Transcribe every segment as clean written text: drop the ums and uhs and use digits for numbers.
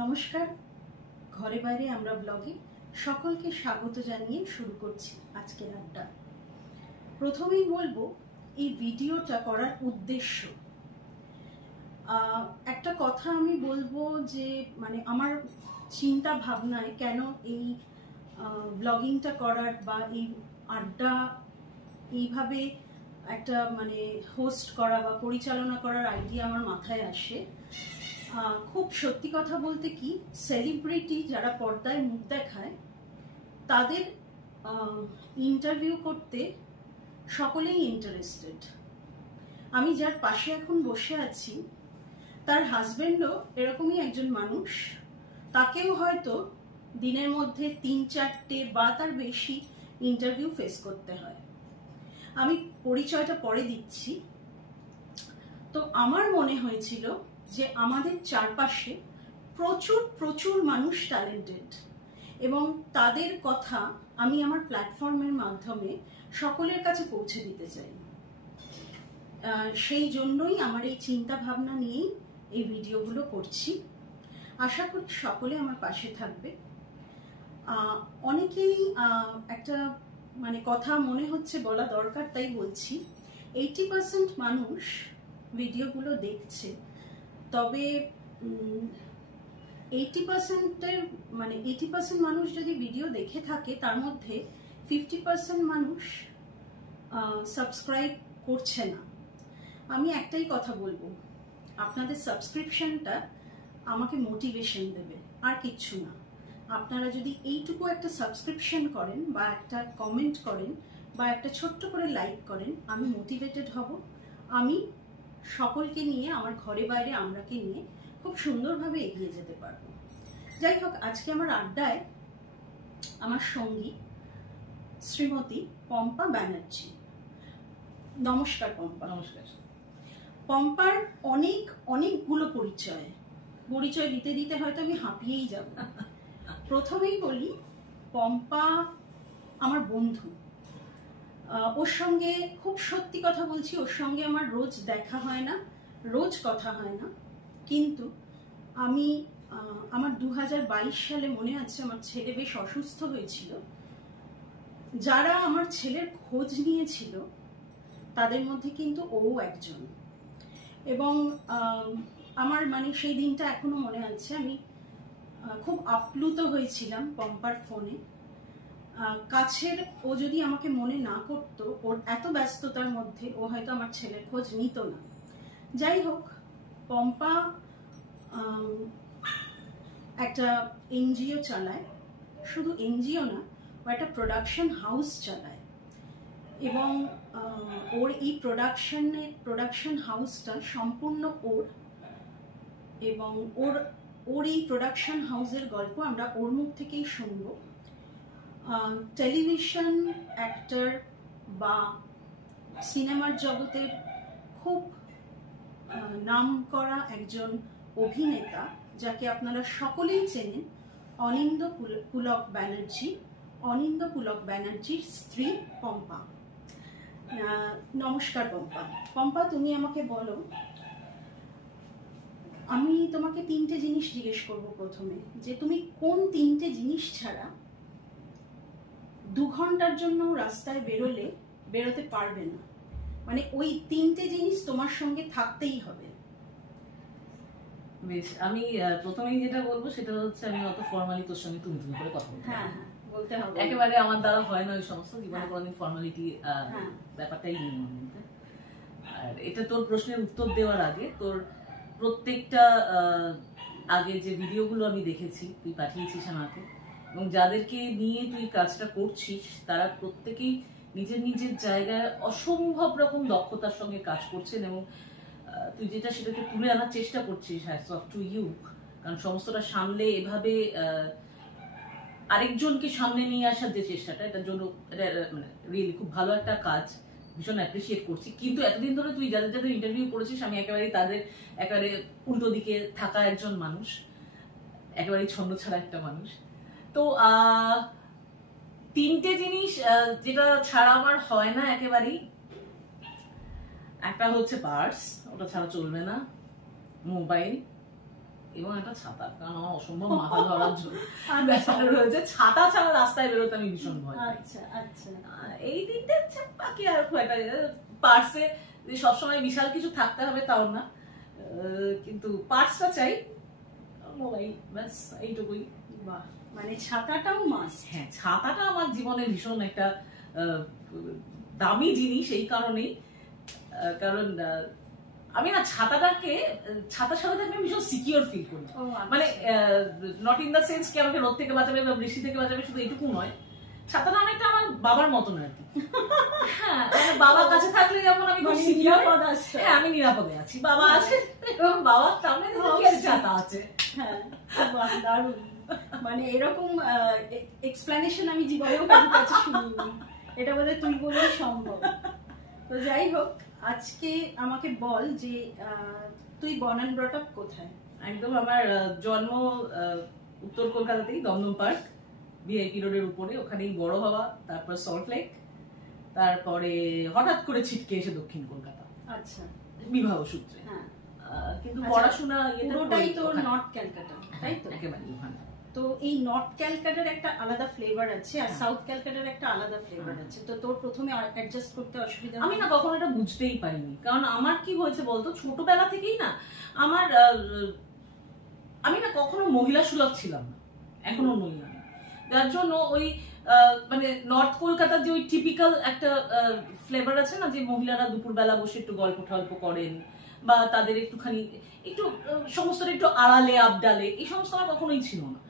নমস্কার, ঘরে বাইরে আমরা ব্লগে সকলকে স্বাগত জানিয়ে শুরু করছি আজকের আড্ডা। প্রথমেই বলবো এই ভিডিওটা করার উদ্দেশ্য। একটা কথা আমি বলবো যে আমার চিন্তা ভাবনায় কেন এই ব্লগিংটা করার বা এই আড্ডা এইভাবে একটা হোস্ট করা বা পরিচালনা করার আইডিয়া আমার মাথায় আসে। খুব সত্যি কথা বলতে কি, সেলিব্রিটি যারা পর্দায় মুখ দেখায় তাদের ইন্টারভিউ করতে সকলেই ইন্টারেস্টেড। আমি যার পাশে এখন বসে আছি তার হাজবেন্ডও এরকমই একজন মানুষ। তাকেও হয়তো দিনের মধ্যে 3-4টে বা তার বেশি ইন্টারভিউ ফেস করতে হয়। আমি পরিচয়টা পরে দিচ্ছি। তো আমার মনে হয়েছিল যে আমাদের চারপাশে প্রচুর প্রচুর মানুষ ট্যালেন্টেড এবং তাদের কথা আমি আমার প্ল্যাটফর্মের মাধ্যমে সকলের কাছে পৌঁছে দিতে চাই। সেই জন্যই আমার এই চিন্তা ভাবনা নিয়েই এই ভিডিওগুলো করছি। আশা করি সকলে আমার পাশে থাকবে। অনেকেই একটা কথা মনে হচ্ছে বলা দরকার, তাই বলছি। 80% মানুষ ভিডিওগুলো দেখছে, তবে 80% মানুষ যদি ভিডিও দেখে থাকে তার মধ্যে 50% মানুষ সাবস্ক্রাইব করছে না। আমি একটাই কথা বলবো, আপনাদের সাবস্ক্রিপশনটা আমাকে মোটিভেশন দেবে, আর কিচ্ছু না। আপনারা যদি এইটুকু একটা সাবস্ক্রিপশন করেন বা একটা কমেন্ট করেন বা একটা ছোট্ট করে লাইক করেন, আমি মোটিভেটেড হব। আমি সকলকে নিয়ে, আমার ঘরে বাইরে আমরাকে নিয়ে খুব সুন্দরভাবে এগিয়ে যেতে পারবো। যাই হোক, আজকে আমার আড্ডায় আমার সঙ্গী শ্রীমতী পম্পা ব্যানার্জি। নমস্কার পম্পা। নমস্কার। পম্পার অনেকগুলো পরিচয় দিতে দিতে হয়তো আমি হাঁপিয়েই যাব। প্রথমেই বলি, পম্পা আমার বন্ধু। ওর সঙ্গে, খুব সত্যি কথা বলছি, ওর সঙ্গে আমার রোজ দেখা হয় না, রোজ কথা হয় না, কিন্তু আমি আমার 2022 সালে মনে আছে আমার ছেলে বেশ অসুস্থ হয়েছিল। যারা আমার ছেলের খোঁজ নিয়েছিল তাদের মধ্যে কিন্তু ও একজন। এবং আমার সেই দিনটা এখনো মনে আছে। আমি খুব আপ্লুত হয়েছিলাম পম্পার ফোনে। কাছের ও যদি আমাকে মনে না করতো, ওর এত ব্যস্ততার মধ্যে ও হয়তো আমার ছেলের খোঁজ নিত না। যাই হোক, পম্পা একটা এনজিও চালায়। শুধু এনজিও না, ও একটা প্রোডাকশন হাউস চালায় এবং ওর এই প্রোডাকশন হাউসটা সম্পূর্ণ ওর। এবং ওর এই প্রোডাকশন হাউসের গল্প আমরা ওর মুখ থেকেই শুনবো। টেলিভিশন অ্যাক্টর বা সিনেমার জগতের খুব নামকরা একজন অভিনেতা, যাকে আপনারা সকলেই চেনেন, অনিন্দ্য পুলক ব্যানার্জি। অনিন্দ্য পুলক ব্যানার্জির স্ত্রী পম্পা। নমস্কার পম্পা। পম্পা, তুমি আমাকে বলো, আমি তোমাকে 3টে জিনিস জিজ্ঞেস করব প্রথমে, যে তুমি কোন 3টে জিনিস ছাড়া 2 ঘন্টার জন্য রাস্তায় বেরোতে পারবে না? ওই 3টে জিনিস তোমার সঙ্গে থাকতেই হবে। বেশ, আমি প্রথমেই যেটা বলবো সেটা হচ্ছে, আমি অত ফর্মালি তোর সঙ্গে তুমি করে কথা বলতে। হ্যাঁ, বলতে হবে। একেবারে আমার দ্বারা হয় না ওই সমস্ত, জীবনে কোনোদিন ফর্মালিটি ব্যাপারটাই নেই আমার মধ্যে। আর এটা তোর প্রশ্নের উত্তর দেওয়ার আগে, তোর প্রত্যেকটা আগে যে ভিডিওগুলো আমি দেখেছি, তুই পাঠিয়েছিস আমাকে, এবং যাদেরকে নিয়ে তুই কাজটা করছিস তারা প্রত্যেকেই নিজের নিজের জায়গায় অসম্ভব রকম দক্ষতার সঙ্গে কাজ করছেন। এবং তুই যেটা সেটাকে তুলে আনার চেষ্টা করছিস, হ্যাটস অফ টু ইউ। কারণ সমস্তটা সামলে এভাবে আরেকজনকে সামনে নিয়ে আসার যে চেষ্টাটা, এটার জন্য এটা রিয়েলি খুব ভালো একটা কাজ, ভীষণ অ্যাপ্রিসিয়েট করছি। কিন্তু এতদিন ধরে তুই যাদের যাদের ইন্টারভিউ করেছিস, আমি একেবারে উল্টো দিকে থাকা একজন মানুষ, একেবারেই ছন্দ ছাড়া একটা মানুষ। তো 3টে জিনিস যেটা ছাড়া আমার হয় না একেবারেই, একটা হচ্ছে পার্স, ওটা ছাড়া চলবে না। মোবাইল, এবং একটা ছাতা, কারণ আমার অসম্ভব মাথা ধরার জন্য ব্যাপারটা রয়েছে, ছাতা ছাড়া রাস্তায় বেরোতে আমি ভীষণ ভয় পাই। আচ্ছা আচ্ছা, এই দিকটা বাকি আর খুব একটা পার্সে সবসময় বিশাল কিছু থাকতে হবে তাও না, কিন্তু পার্সটা চাই, মোবাইল, ব্যাস এইটুকুই। বাহ, মানে ছাতাটাও মাস্ট। হ্যাঁ, ছাতাটা আমার জীবনে ভীষণ একটা দামি জিনিস এই কারণেই, কারণ আমি না ছাতাটাকে, ছাতার সাথে আমি ভীষণ সিকিউর ফিল করি। মানে নট ইন দা সেন্স কি আমাকে রোদ থেকে বাঁচাবে বা বৃষ্টি থেকে বাঁচাবে, শুধু এইটুকু নয়, ছাতাটা অনেকটা আমার বাবার মতন আর কি। হ্যাঁ, মানে বাবার কাছে থাকলে যেমন আমি খুব সিকিউর, হ্যাঁ আমি নিরাপদে আছি, বাবা আছে এবং বাবার সামনে ছাতা আছে। হ্যাঁ, দারুণ। মানে এরকম এক্সপ্লেনেশন আমি জীবনেও কারোর কাছে শুনিনি, এটা বোধহয় তুই বলেই সম্ভব। তো যাই হোক, আজকে আমাকে বল যে তুই বর্ন অ্যান্ড ব্রট আপ কোথায়? একদম আমার জন্ম উত্তর কলকাতাতেই, দমদম পার্ক, ভিআইপি রোডের উপরে, ওখানেই বড় হওয়া, তারপর সল্ট লেক, তারপরে হঠাৎ করে ছিটকে এসে দক্ষিণ কলকাতা। আচ্ছা, বিবাহ সূত্রে। হ্যাঁ, কিন্তু পড়াশোনা পুরোটাই তো নর্থ ক্যালকাটা, তাই তো? একেবারে ওখানে। তো এই নর্থ ক্যালকাটার একটা আলাদা ফ্লেভার আছে আর সাউথ ক্যালকাটার একটা আলাদা ফ্লেভার আছে, তো তোর প্রথমে অ্যাডজাস্ট করতে অসুবিধা? আমি না কখনো এটা বুঝতেই পারিনি, কারণ আমার কি হয়েছে বলতো, ছোটবেলা থেকেই না আমার, আমি না কখনো মহিলা সুলভ ছিলাম না, এখনো নই আমি, যার জন্য ওই মানে নর্থ কলকাতার যে ওই টিপিক্যাল একটা ফ্লেভার আছে না, যে মহিলারা দুপুরবেলা বসে একটু গল্প টল্প করেন বা তাদের একটুখানি একটু সমস্তটা একটু আড়ালে আবডালে, এই সমস্ত আমার কখনোই ছিল না।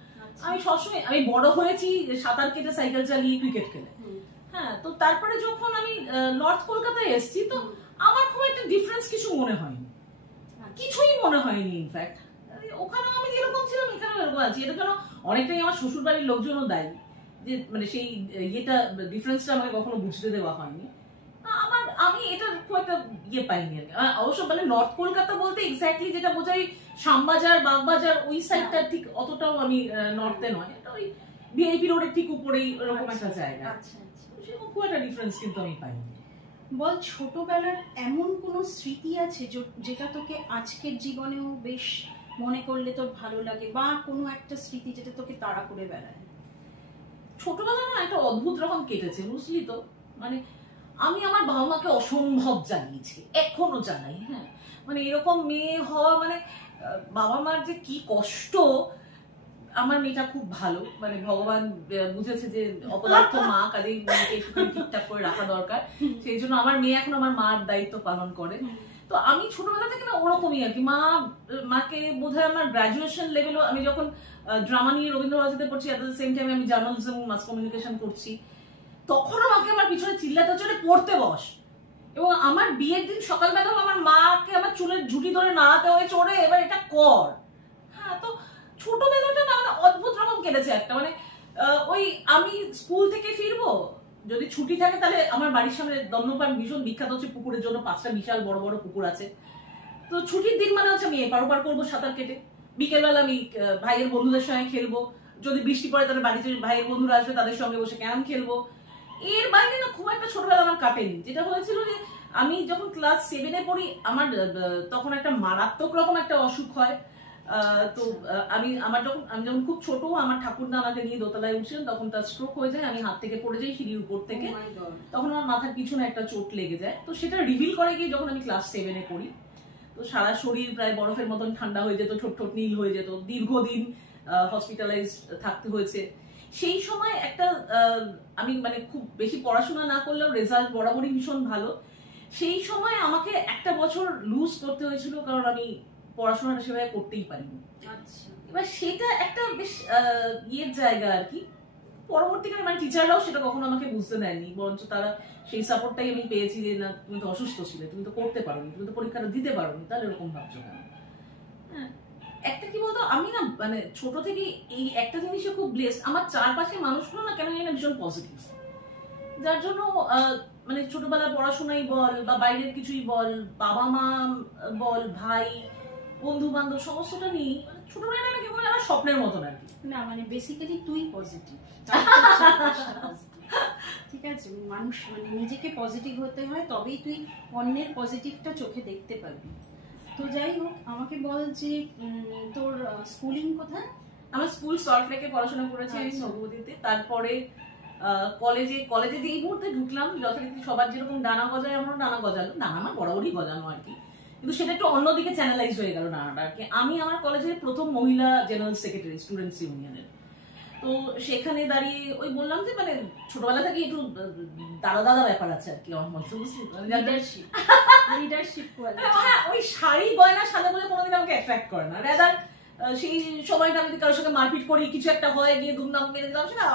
আমি সবসময়, আমি বড় হয়েছি সাঁতার কেটে, সাইকেল চালিয়ে, ক্রিকেট খেলে। হ্যাঁ, তো তারপরে যখন আমি নর্থ কলকাতায় এসেছি, তো আমার খুব একটা ডিফারেন্স কিছু মনে হয়নি, কিছুই মনে হয়নি। ইনফ্যাক্ট ওখানে আমি যেরকম ছিলাম এখানেও এরকম আছি। এটা কেন অনেকটাই আমার শ্বশুর বাড়ির লোকজনও দায়ী, যে মানে সেই ইয়েটা, ডিফারেন্সটা আমাকে কখনো বুঝতে দেওয়া হয়নি। আমি এটা খুব একটা ইয়ে পাইনি আর কি। অবশ্য মানে নর্থ কলকাতা বলতে এক্স্যাক্টলি যেটা বোঝাই, শ্যামবাজার, বাগবাজার, ওই সাইডটা ঠিক অতটাও আমি নর্থে নয়, এটা ওই ভিআইপি রোডের ঠিক উপরেই ওরকম একটা জায়গা। সেরকম খুব একটা ডিফারেন্স কিন্তু আমি পাইনি। বল, ছোটবেলার এমন কোনো স্মৃতি আছে যেটা তোকে আজকের জীবনেও বেশ মনে করলে তোর ভালো লাগে, বা কোনো একটা স্মৃতি যেটা তোকে তাড়া করে বেড়ায়? ছোটবেলা না একটা অদ্ভুত রকম কেটেছে, বুঝলি তো। মানে আমি আমার বাবা মাকে অসম্ভব জানিয়েছি, এখনো জানাই। হ্যাঁ, মানে এরকম মেয়ে হওয়া, মানে বাবা মার যে কি কষ্ট। আমার মেয়েটা খুব ভালো, মানে ভগবান বুঝেছে যে অপদার্থ মা, কাজেই মেয়েকে একটু ঠিকঠাক করে রাখা দরকার, সেই জন্য আমার মেয়ে এখন আমার মার দায়িত্ব পালন করে। তো আমি ছোটবেলা থেকে না ওরকমই আর কি, মাকে বোধহয় আমার গ্রাজুয়েশন লেভেলও, আমি যখন ড্রামা নিয়ে রবীন্দ্র ভারতীতে পড়ছি, এট দ্য সেম টাইম আমি জার্নালিজম, মাস কমিউনিকেশন করছি, তখন আমাকে আমার পিছনে চিল্লাতে চলে পড়তে বস। এবং আমার বিয়ের দিন সকালবেলাও আমার মাকে আমার চুলের ঝুঁটি ধরে নাড়াতে হয়, চড়ে এবার এটা কর। হ্যাঁ, তো ছোটবেলাটা না অদ্ভুত রকম কেটেছে একটা, মানে ওই আমি স্কুল থেকে ফিরবো, যদি ছুটি থাকে তাহলে আমার বাড়ির সামনে দমদম পার্ক ভীষণ বিখ্যাত হচ্ছে পুকুরের জন্য, 5টা বিশাল বড় বড় পুকুর আছে। তো ছুটির দিন মানে হচ্ছে আমি এপার ওপার করবো সাঁতার কেটে, বিকেলবেলা আমি ভাইয়ের বন্ধুদের সঙ্গে খেলবো, যদি বৃষ্টি পড়ে তাহলে বাড়িতে ভাইয়ের বন্ধুরা আসবে, তাদের সঙ্গে বসে ক্যারাম খেলবো। এর বাইরে না খুব একটা ছোটবেলা আমার কাটেনি। যেটা হয়েছিল যে আমি যখন ক্লাস 7-এ পড়ি, আমার তখন একটা মারাত্মক রকম একটা অসুখ হয়। তো আমি যখন খুব ছোট, আমার ঠাকুরদা আমাকে নিয়ে দোতলায় উঠছিলেন, তখন তার স্ট্রোক হয়ে যায়, আমি হাত থেকে পড়ে যাই সিঁড়ির উপর থেকে। তখন আমার মাথার পিছনে একটা চোট লেগে যায়। তো সেটা রিভিল করে গিয়ে যখন আমি ক্লাস 7-এ পড়ি, তো সারা শরীর প্রায় বরফের মতন ঠান্ডা হয়ে যেত, ঠোঁট ঠোঁট নীল হয়ে যেত, দীর্ঘদিন হসপিটালাইজ থাকতে হয়েছে। সেই সময় একটা আমি মানে খুব বেশি পড়াশোনা না করলেও রেজাল্ট বরাবরই ভীষণ ভালো। সেই সময় আমাকে একটা বছর লুজ করতে হয়েছিল, কারণ আমি পড়াশোনাটা সেভাবে করতেই পারিনি। এবার সেটা একটা বেশ ইয়ের জায়গা আর কি। পরবর্তীকালে মানে টিচাররাও সেটা কখনো আমাকে বুঝতে দেয়নি, বরঞ্চ তারা সেই সাপোর্টটাই আমি পেয়েছি যে না, তুমি তো অসুস্থ ছিলে, তুমি তো করতে পারোনি, তুমি তো পরীক্ষাটা দিতে পারোনি, তাহলে এরকম ভাবছো কেন। হ্যাঁ, একটা কি বলতো, আমি না মানে ছোট থেকে এই একটা জিনিসে খুব ব্লেসড, আমার চারপাশে মানুষগুলো না কেন জানি না ভীষণ পজিটিভ, যার জন্য মানে ছোটবেলার পড়াশোনাই বল বা বাইরের কিছুই বল, বাবা মা বল, ভাই, বন্ধু বান্ধব, সমস্তটা নিয়ে ছোটবেলায় না কেমন আমার স্বপ্নের মতন আর কি। না মানে বেসিক্যালি তুই পজিটিভ, ঠিক আছে? মানুষ মানে নিজেকে পজিটিভ হতে হয়, তবেই তুই অন্যের পজিটিভটা চোখে দেখতে পারবি। তো যাই হোক, আমাকে বল যে তোর স্কুলিং কোথায়? আমার স্কুল সল্টলেকে পড়াশোনা করেছি আমি ভগবতীতে। তারপরে কলেজে যে এই মুহূর্তে ঢুকলাম, যথারীতি সবার যেরকম ডানা গজায় আমারও ডানা গজালো, ডানা আমার বরাবরই গজানো আর কি, কিন্তু সেটা একটু অন্যদিকে চ্যানেলাইজ হয়ে গেল ডানাটা আর কি। আমি আমার কলেজের প্রথম মহিলা জেনারেল সেক্রেটারি স্টুডেন্টস ইউনিয়নের। তো সেখানে দাঁড়িয়ে ওই বললাম যে মানে ছোটবেলা থেকে একটু দাদা ব্যাপার আছে আর কি আমার মধ্যে, বুঝলি, লিডারশিপ ওই শাড়ি গয়না সাজা বলে কোনোদিন আমাকে অ্যাট্রাক্ট করে না। রেদার সেই সময়টা আমি কারোর সঙ্গে মারপিট করি, কিছু একটা হয়, গিয়ে দুমদাম মেরে দিলাম, সেটা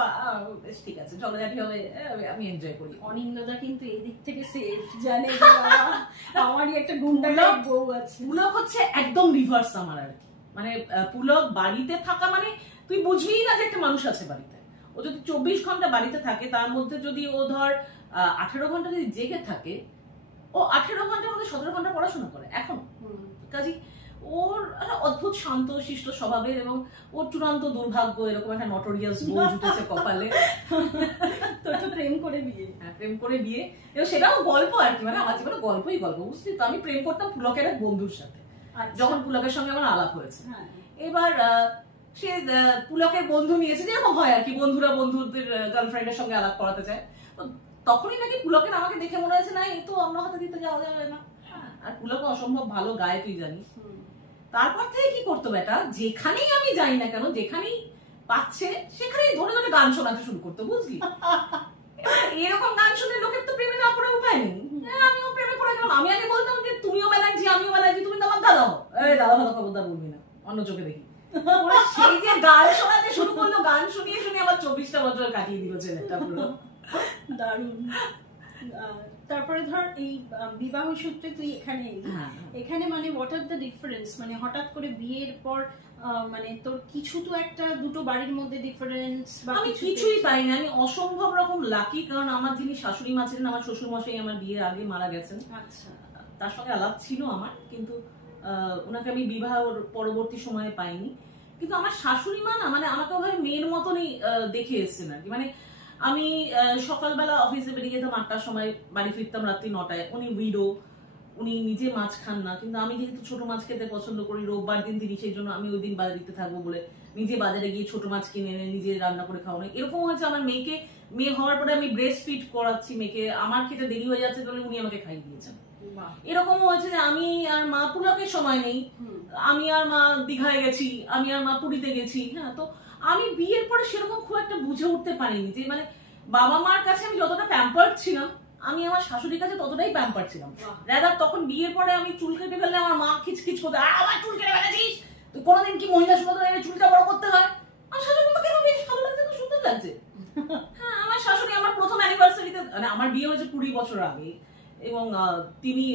ঠিক আছে, ঝগড়াঝাটি হবে, আমি এনজয় করি। অনিন্দা কিন্তু এই দিক থেকে সেফ, জানে আমারই একটা গুন্ডা বউ আছে। পুলক হচ্ছে একদম রিভার্স আমার আর কি, মানে পুলক বাড়িতে থাকা মানে তুই বুঝবি না যে একটা মানুষ আছে বাড়িতে। ও যদি 24 ঘন্টা বাড়িতে থাকে, তার মধ্যে যদি ও ধর 18 ঘন্টা যদি জেগে থাকে, ও 18 ঘন্টার মধ্যে 17 ঘন্টা পড়াশোনা করে এখন। কাজী ওর একটা অদ্ভুত শান্ত শিষ্ট স্বভাবের, এবং ওর চূড়ান্ত দুর্ভাগ্য এরকম একটা নটোরিয়াস বউ জুটেছে কপালে। তো প্রেম করে বিয়ে। হ্যাঁ, প্রেম করে বিয়ে, এবং সেটাও গল্প আর কি, মানে আমার জীবনে গল্পই গল্প, বুঝলি তো। আমি প্রেম করতাম পুলকের এক বন্ধুর সাথে, যখন পুলকের সঙ্গে আমার আলাপ হয়েছে। এবার সে পুলকের বন্ধু নিয়েছে, যেরকম হয় আর কি, বন্ধুরা বন্ধুদের গার্লফ্রেন্ডের সঙ্গে আলাপ করাতে চায়। তো তখনই নাকি পুলকের আমাকে দেখে মনে হয়েছে না, এই তো অন্য হাতে দিতে যাওয়া যাবে না। আর পুলক অসম্ভব ভালো গায়ে, তুই জানিস। তারপর থেকে কি করতো বেটা, যেখানেই আমি যাই না কেন, যেখানেই পাচ্ছে সেখানেই ধরে ধরে গান শোনাতে শুরু করতো, বুঝলি। এরকম গান শুনে লোকের তো প্রেমে না পড়ে উপায় নেই। আমিও প্রেমে পড়ে গেলাম। আমি আগে বলতাম যে তুমিও বেলাইছি আমিও বেলাইছি, তুমি তো আমার দাদা হও। দাদা ভালো খবরদার বলবি না, অন্য চোখে দেখি। সেই যে গান শোনাতে শুরু করলো, গান শুনিয়ে শুনিয়ে আমার 24টা বছর কাটিয়ে দিল ছেলেটা পুরো। দারুণ। তারপরে ধর এই বিবাহ সূত্রে তুই এখানে এলি, এখানে মানে হোয়াট আর দ্য ডিফারেন্স, মানে হঠাৎ করে বিয়ের পর মানে তোর কিছু তো একটা দুটো বাড়ির মধ্যে ডিফারেন্স? আমি কিছুই পাইনি, আমি অসম্ভব রকম লাকি, কারণ আমার যিনি শাশুড়ি মা ছিলেন, আমার শ্বশুর মশাই আমার বিয়ের আগে মারা গেছেন। আচ্ছা। তার সঙ্গে আলাপ ছিল আমার, কিন্তু ওনাকে আমি বিবাহ পরবর্তী সময়ে পাইনি। কিন্তু আমার শাশুড়ি মা না, মানে আমাকে ওভাবে মেয়ের মতনই দেখে এসছেন আর কি। মানে আমি সকালবেলা অফিসে বেরিয়ে যেতাম 8টার সময়, বাড়ি ফিরতাম রাত্রি 9টায়। উনি উইডো, উনি নিজে মাছ খান না, কিন্তু আমি যেহেতু ছোট মাছ খেতে পছন্দ করি, রোববার দিন তিনি, সেই জন্য আমি ওই দিন বাজারে থাকবো বলে নিজে বাজারে গিয়ে ছোট মাছ কিনে এনে নিজে রান্না করে খাওয়ানো। এরকম হয়েছে আমার মেয়েকে, মেয়ে হওয়ার পরে আমি ব্রেস্ট ফিড করাচ্ছি মেয়েকে, আমার খেতে দেরি হয়ে যাচ্ছে বলে উনি আমাকে খাইয়ে দিয়েছেন। এরকম হয়েছে যে আমি আর মা, পুলকের সময় নেই, আমি আর মা দীঘায় গেছি, আমি আর মা পুরীতে গেছি। হ্যাঁ, তো আমি বিয়ের পরে সেরকম খুব একটা বুঝে উঠতে পারিনি যে মানে বাবা মার কাছে আমি যতটা প্যাম্পার্ড ছিলাম, আমি আমার শাশুড়ির কাছে ততটাই প্যাম্পার্ড ছিলাম। রাদার তখন বিয়ের পরে আমি চুল কেটে ফেললে আমার মা খিচখিচ করতে, আমার চুল কেটে ফেলেছিস, তুই কোনোদিন কি মহিলা সমাজে চুলটা বড় করতে হয়? আমার শাশুড়ি কেন বেশ ভালো লাগছে, তো সুন্দর লাগছে। হ্যাঁ, আমার শাশুড়ি আমার প্রথম অ্যানিভার্সারিতে, মানে আমার বিয়ে হয়েছে 20 বছর আগে, এবং তিনি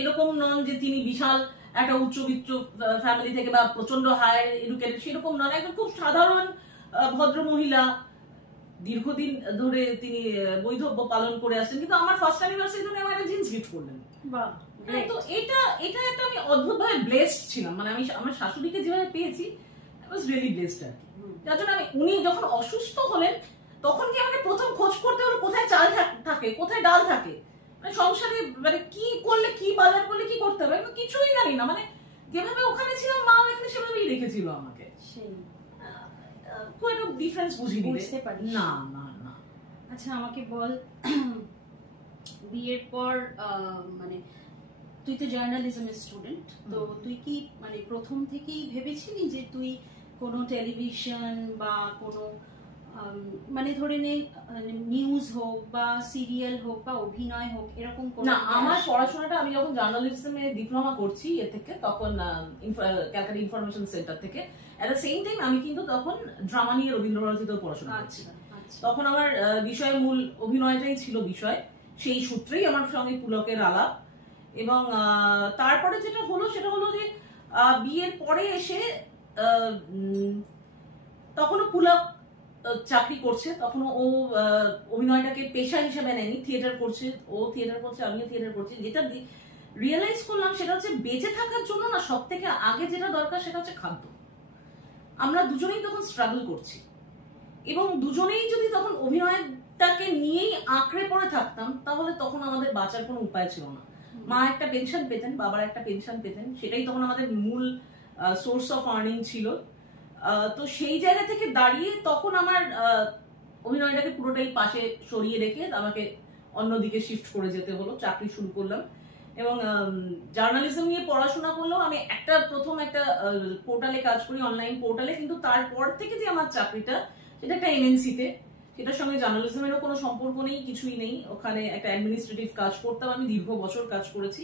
এরকম নন যে তিনি বিশাল একটা উচ্চবিত্ত ফ্যামিলি থেকে বা প্রচন্ড হায়ার এডুকেটেড, সেরকম নন। একদম খুব সাধারণ ভদ্র মহিলা, দীর্ঘদিন ধরে তিনি বৈধব্য পালন করে আসছেন। কিন্তু আমার ফার্স্ট অ্যানিভার্সারি জন্য আমার একটা জিন্স গিফট করলেন। তো এটা একটা আমি অদ্ভুত ভাবে ব্লেসড ছিলাম, মানে আমি আমার শাশুড়িকে যেভাবে পেয়েছি, আই ওয়াজ রিয়েলি ব্লেসড আর কি। যার জন্য উনি যখন অসুস্থ হলেন, তখন কি আমাকে প্রথম খোঁজ করতে হলো কোথায় চাল থাকে, কোথায় ডাল থাকে, মানে সংসারে মানে কি করলে, কি বাজার করলে কি করতে হবে, আমি কিছুই জানি না। মানে যেভাবে ওখানে ছিলাম, মা এখানে সেভাবেই রেখেছিল আমাকে। খুব একটা ডিফারেন্স বুঝতে পারি না। না না। আচ্ছা, আমাকে বল, বিয়ের পর মানে তুই তো জার্নালিজমের স্টুডেন্ট, তো তুই কি মানে প্রথম থেকেই ভেবেছিলি যে তুই কোনো টেলিভিশন বা কোনো মানে ধরে নে নিউজ হোক বা সিরিয়াল হোক বা অভিনয় হোক, এরকম না? আমার পড়াশোনাটা, আমি যখন জার্নালিজমে ডিপ্লোমা করছি এর থেকে, তখন ক্যালকাটা ইনফরমেশন সেন্টার থেকে, এট দ্য সেম টাইম আমি কিন্তু তখন ড্রামা নিয়ে রবীন্দ্রভারতীতেও পড়াশোনা করছি। তখন আমার বিষয় মূল অভিনয়টাই ছিল বিষয়, সেই সূত্রেই আমার সঙ্গে পুলকের আলাপ। এবং তারপরে যেটা হলো সেটা হলো যে বিয়ের পরে এসে তখনও পুলক চাকরি করছে, তখন ও অভিনয়টাকে পেশা হিসেবে নেয়নি, থিয়েটার করছে, ও থিয়েটার করছে, আমিও থিয়েটার করছি। যেটা রিয়েলাইজ করলাম সেটা হচ্ছে বেঁচে থাকার জন্য না সব থেকে আগে যেটা দরকার সেটা হচ্ছে খাদ্য। আমরা দুজনেই তখন স্ট্রাগল করছি, এবং দুজনেই যদি তখন অভিনয়টাকে নিয়েই আঁকড়ে পড়ে থাকতাম, তাহলে তখন আমাদের বাঁচার কোনো উপায় ছিল না। মা একটা পেনশন পেতেন, বাবার একটা পেনশন পেতেন, সেটাই তখন আমাদের মূল সোর্স অফ আর্নিং ছিল। তো সেই জায়গা থেকে দাঁড়িয়ে তখন আমার অভিনয়টাকে পুরোটাই পাশে সরিয়ে রেখে আমাকে অন্যদিকে শিফট করে যেতে হলো, চাকরি শুরু করলাম। এবং জার্নালিজম নিয়ে পড়াশোনা করলেও আমি প্রথম একটা পোর্টালে কাজ করি, অনলাইন পোর্টালে, কিন্তু তারপর থেকে যে আমার চাকরিটা সেটা একটা এমএনসিতে, সেটার সঙ্গে জার্নালিজমেরও কোনো সম্পর্ক নেই, কিছুই নেই। ওখানে একটা অ্যাডমিনিস্ট্রেটিভ কাজ করতাম, আমি দীর্ঘ বছর কাজ করেছি।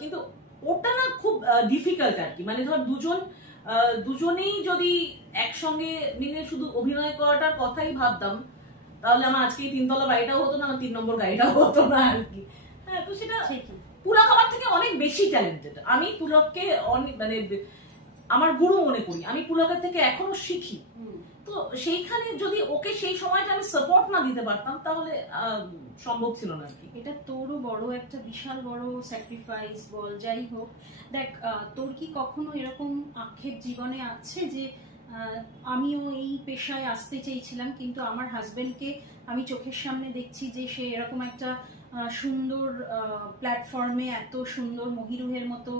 কিন্তু ওটা না খুব ডিফিকাল্ট আর কি, মানে ধর দুজনেই যদি একসঙ্গে মিলে শুধু অভিনয় করাটার কথাই ভাবতাম, তাহলে আমার আজকে 3 তলা বাড়িটাও হতো না, আমার 3 নম্বর গাড়িটাও হতো না আর কি। হ্যাঁ, তো সেটা পুলক আমার থেকে অনেক বেশি ট্যালেন্টেড। আমি পুলককে মানে আমার গুরু মনে করি, আমি পুলকের থেকে এখনো শিখি। তো সেইখানে যদি ওকে সেই সময়টা আমি সাপোর্ট না দিতে পারতাম তাহলে সম্ভব ছিল না আর কি। এটা তোরও বড় একটা বিশাল বড় স্যাক্রিফাইস বল, যাই হোক। দেখ, তোর কি কখনো এরকম আক্ষেপ জীবনে আছে যে আমিও এই পেশায় আসতে চেয়েছিলাম, কিন্তু আমার হাজবেন্ডকে আমি চোখের সামনে দেখছি যে সে এরকম একটা সুন্দর প্ল্যাটফর্মে এত সুন্দর মহিরুহের মতো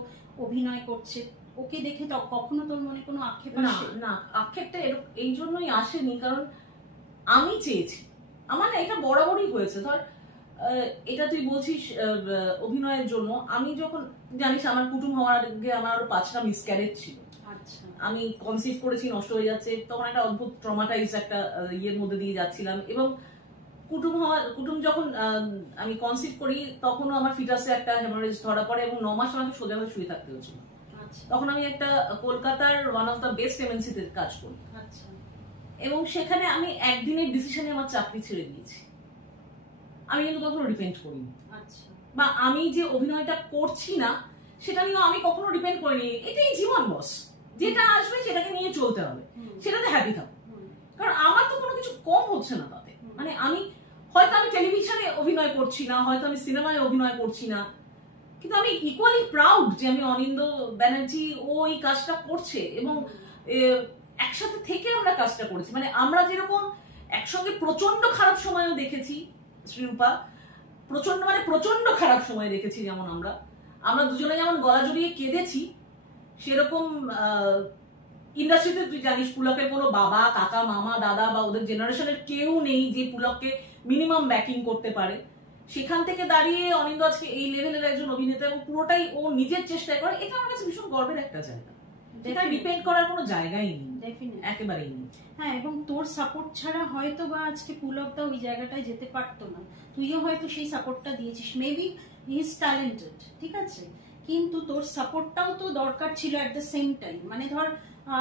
অভিনয় করছে, ওকে দেখে তো কখনো তোর মনে কোনো আক্ষেপ আসে? না, আক্ষেপটা এই জন্যই আসেনি কারণ আমি চেয়েছি। আমার না এটা বরাবরই হয়েছে। ধর এটা তুই বলছিস অভিনয়ের জন্য, আমি যখন জানিস আমার কুটুম হওয়ার আগে আমার আরো 5টা মিসক্যারেজ ছিল। আমি কনসিভ করেছি, নষ্ট হয়ে যাচ্ছে, তখন একটা অদ্ভুত ট্রমাটাইজ একটা ইয়ের মধ্যে দিয়ে যাচ্ছিলাম। এবং কুটুম যখন আমি কনসিভ করি তখনও আমার ফিটাসে একটা হেমারেজ ধরা পড়ে এবং 9 মাস আমাকে সোজা হয়ে শুয়ে থাকতে হয়েছিল। তখন আমি একটা কলকাতার ওয়ান অফ দ্য বেস্ট এমএনসিতে কাজ করি, এবং সেখানে আমি একদিনের ডিসিশনে আমার চাকরি ছেড়ে দিয়েছি। আমি কিন্তু কখনো ডিপেন্ড করিনি, বা আমি যে অভিনয়টা করছি না সেটা নিয়েও আমি কখনো ডিপেন্ড করিনি। এটাই জীবন বস, যেটা আসবে সেটাকে নিয়ে চলতে হবে, সেটাতে হ্যাপি থাকো। কারণ আমার তো কোনো কিছু কম হচ্ছে না তাতে। মানে আমি টেলিভিশনে অভিনয় করছি না, হয়তো আমি সিনেমায় অভিনয় করছি না, কিন্তু আমি ইকুয়ালি প্রাউড যে আমি অনিন্দ ব্যানার্জি ও এই কাজটা করছে এবং একসাথে থেকে আমরা কাজটা করেছি। মানে আমরা যেরকম একসঙ্গে প্রচন্ড খারাপ সময়ও দেখেছি, শ্রীরূপা প্রচন্ড খারাপ সময় দেখেছি, যেমন আমরা দুজনে যেমন গলা জড়িয়ে কেঁদেছি, সেরকম ইন্ডাস্ট্রিতে তুই জানিস পুলকের কোনো বাবা, কাকা, মামা, দাদা বা ওদের জেনারেশনের কেউ নেই যে পুলককে মিনিমাম ব্যাকিং করতে পারে। সেখান থেকে দাঁড়িয়ে অনিন্দ আজকে এই লেভেলের একজন অভিনেতা এবং পুরোটাই ও নিজের চেষ্টায় করে, এটা আমার কাছে ভীষণ গর্বের একটা জায়গা। যেটা ডিপেন্ড করার কোনো জায়গাই নেই, একেবারেই নেই। হ্যাঁ, এবং তোর সাপোর্ট ছাড়া হয়তো বা আজকে পুলকদা ওই জায়গাটায় যেতে পারতো না। তুইও হয়তো সেই সাপোর্টটা দিয়েছিস, মেবি হি ইজ ট্যালেন্টেড, ঠিক আছে, কিন্তু তোর সাপোর্টটাও তো দরকার ছিল এট দ্য সেম টাইম। মানে ধর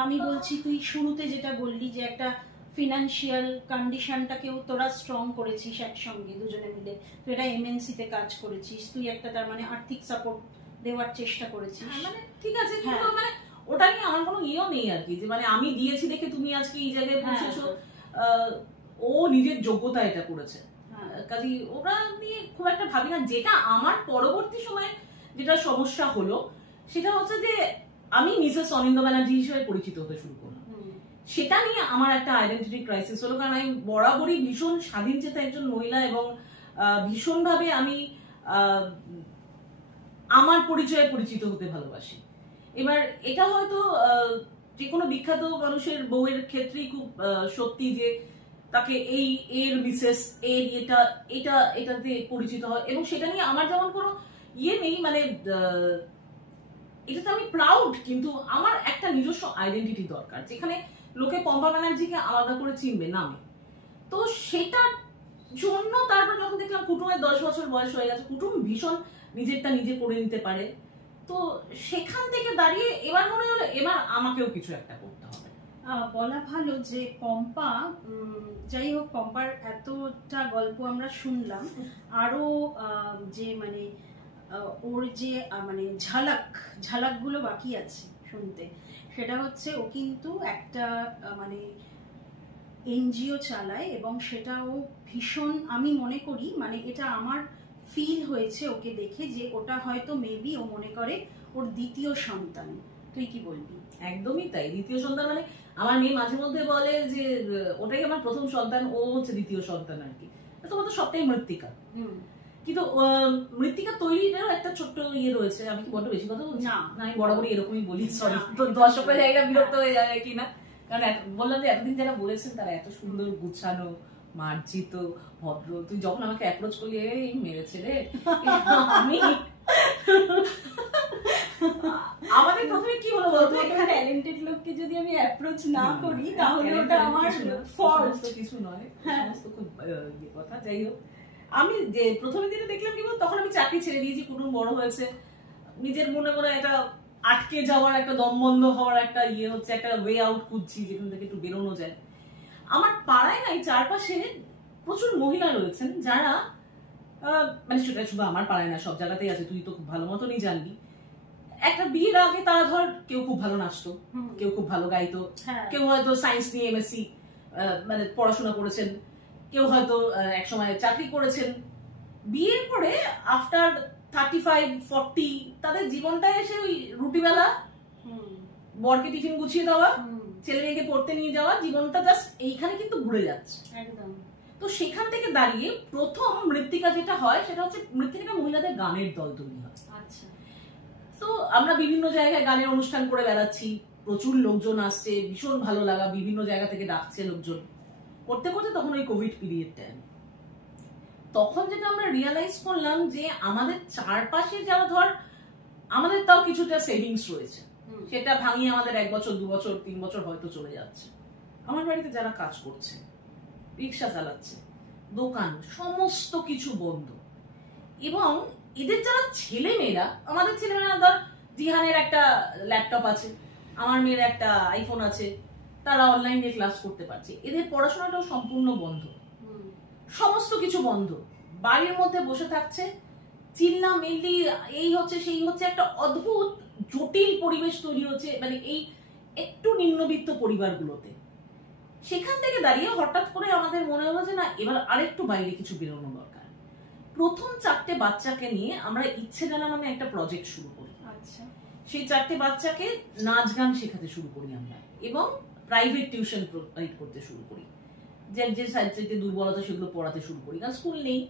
আমি বলছি, তুই শুরুতে যেটা বললি যে একটা ফিনান্সিয়াল কন্ডিশনটাকেও তোরা স্ট্রং করেছিস একসঙ্গে দুজনে মিলে, তুই এটা এমএনসি তে কাজ করেছিস, তুই একটা তার মানে আর্থিক সাপোর্ট দেওয়ার চেষ্টা করেছিস। মানে ঠিক আছে, কিন্তু মানে ওটা নিয়ে আমার কোনো ইয়েও নেই আর কি, যে মানে আমি দিয়েছি দেখে তুমি আজকে এই জায়গায় পৌঁছেছো। ও নিজের যোগ্যতা এটা করেছে, কাজেই ওটা নিয়ে খুব একটা ভাবি না। যেটা আমার পরবর্তী সময়ে যেটা সমস্যা হলো সেটা হচ্ছে যে আমি মিসেস অনিন্দ ব্যানার্জি হিসেবে পরিচিত হতে শুরু করলাম। সেটা নিয়ে আমার একটা আইডেন্টিটি ক্রাইসিস হলো, কারণ আমি বরাবরই ভীষণ স্বাধীন চেতা একজন মহিলা এবং ভীষণভাবে আমি আমার পরিচয়ে পরিচিত হতে ভালোবাসি। এবার এটা হয়তো যে কোনো বিখ্যাত মানুষের বউয়ের ক্ষেত্রেই খুব সত্যি যে তাকে এর মিসেস এটাতে পরিচিত হয়, এবং সেটা নিয়ে আমার যেমন কোনো ইয়ে নেই, মানে এটাতে আমি প্রাউড, কিন্তু আমার একটা নিজস্ব আইডেন্টিটি দরকার যেখানে লোকে পম্পা ব্যানার্জিকে আলাদা করে চিনবে নামে। তো সেটার জন্য তারপর যখন দেখলাম কুটুমের 10 বছর বয়স হয়ে গেছে, কুটুম ভীষণ নিজেরটা নিজে করে নিতে পারে, তো সেখান থেকে দাঁড়িয়ে এবার মনে হলো এবার আমাকেও কিছু একটা করতে হবে। বলা ভালো যে পম্পা, যাই হোক, পম্পার এতটা গল্প আমরা শুনলাম, আরো যে মানে ওর যে মানে ঝালাকগুলো বাকি আছে শুনতে, সেটা হচ্ছে ও কিন্তু একটা মানে এনজিও চালায়, এবং সেটাও ভীষণ, আমি মনে করি, মানে এটা আমার ফিল হয়েছে ওকে দেখে, যে ওটা হয়তো মেবি ও মনে করে ওর দ্বিতীয় সন্তান। তুই কি বলবি? একদমই তাই, দ্বিতীয় সন্তান। মানে আমার মেয়ে মাঝে মধ্যে বলে যে ওটাই আমার প্রথম সন্তান, ও হচ্ছে দ্বিতীয় সন্তান আর কি। তোমার তো সবটাই মৃত্তিকা, কিন্তু মৃত্তিকা তৈরিরও একটা ছোট্ট ইয়ে রয়েছে। আমি কি বড্ড বেশি কথা বলছি? না, আমি বরাবরই এরকমই বলি, সরি। তো দর্শকের জায়গাটা বিরক্ত হয়ে যাবে কিনা, কারণ বললাম যে এতদিন যারা বলেছেন তারা এত সুন্দর গুছানো, মার্জিত, ভদ্র। তুই যখন আমাকে অ্যাপ্রোচ করলি, এই মেরেছে রে, আমি আমাদের প্রথমে কি হলো বলতো, একটা ট্যালেন্টেড লোককে যদি আমি অ্যাপ্রোচ না করি তাহলে ওটা আমার ফল্ট কিছু নয়, সমস্ত খুব ইয়ে কথা। যাই হোক, আমি যে প্রথমে যেটা দেখলাম কি বলতো, তখন আমি চাকরি ছেড়ে দিয়েছি, কুটুম বড় হয়েছে, নিজের মনে মনে একটা আটকে যাওয়ার, একটা দম বন্ধ হওয়ার একটা ইয়ে হচ্ছে, একটা ওয়ে আউট খুঁজছি যেখান থেকে একটু বেরোনো যায়। আমার পাড়ায় নাই চারপাশে প্রচুর মহিলা রয়েছেন যারা মানে সেটা শুধু আমার পাড়ায় না, সব জায়গাতেই আছে, তুই তো খুব ভালো মতনই জানবি। একটা বিয়ের আগে তারা ধর কেউ খুব ভালো নাচতো, কেউ খুব ভালো গাইতো, কেউ হয়তো সায়েন্স নিয়ে এমএসসি মানে পড়াশোনা করেছেন, কেউ হয়তো একসময় চাকরি করেছেন। বিয়ের পরে আফটার 35-40 তাদের জীবনটাই এসে ওই রুটিবেলা, বরকে টিফিন গুছিয়ে দেওয়া, ছেলে মেয়েকে পড়তে নিয়ে যাওয়া, জীবনটা জাস্ট এইখানে কিন্তু ঘুরে যাচ্ছে একদম। তো সেখান থেকে দাঁড়িয়ে প্রথম মৃত্তিকা যেটা হয় সেটা হচ্ছে মৃত্তিকাটা মহিলাদের গানের দল তৈরি হয়। আচ্ছা, তো আমরা বিভিন্ন জায়গায় গানের অনুষ্ঠান করে বেড়াচ্ছি, প্রচুর লোকজন আসছে, ভীষণ ভালো লাগা, বিভিন্ন জায়গা থেকে ডাকছে লোকজন। করতে করতে তখন ওই কোভিড পিরিয়ড টাইম, তখন যেটা আমরা রিয়ালাইজ করলাম যে আমাদের চারপাশে যারা ধর, আমাদের তাও কিছুটা সেভিংস রয়েছে, সেটা ভাঙিয়ে আমাদের 1 বছর 2 বছর 3 বছর হয়তো চলে যাচ্ছে। আমার বাড়িতে যারা কাজ করছে, রিক্সা চালাচ্ছে, দোকান, সমস্ত কিছু বন্ধ। এবং এদের যারা ছেলে মেয়েরা, আমাদের ছেলে মেয়েরা ধর, জিহানের একটা ল্যাপটপ আছে, আমার মেয়ের একটা আইফোন আছে, তারা অনলাইনে ক্লাস করতে পারছে, এদের পড়াশোনাটাও সম্পূর্ণ বন্ধ, সমস্ত কিছু বন্ধ, বাড়ির মধ্যে বসে থাকছে, চিল্লা মিল্লি, এই হচ্ছে সেই হচ্ছে, একটা অদ্ভুত জটিল পরিবেশ তৈরি হচ্ছে মানে এই একটু নিম্নবিত্ত পরিবারগুলোতে। সেখান থেকে দাঁড়িয়ে হঠাৎ করে আমাদের মনে হলো যে না, এবার আরেকটু বাইরে কিছু বেরোনো দরকার। প্রথম 4টে বাচ্চাকে নিয়ে আমরা ইচ্ছে জানা নামে একটা প্রজেক্ট শুরু করি। আচ্ছা, সেই 4টে বাচ্চাকে নাচ গান শেখাতে শুরু করি আমরা, এবং প্রাইভেট টিউশন প্রোভাইড করতে শুরু করি, যে যে সাবজেক্টে দুর্বলতা সেগুলো পড়াতে শুরু করি, কারণ স্কুল নেই,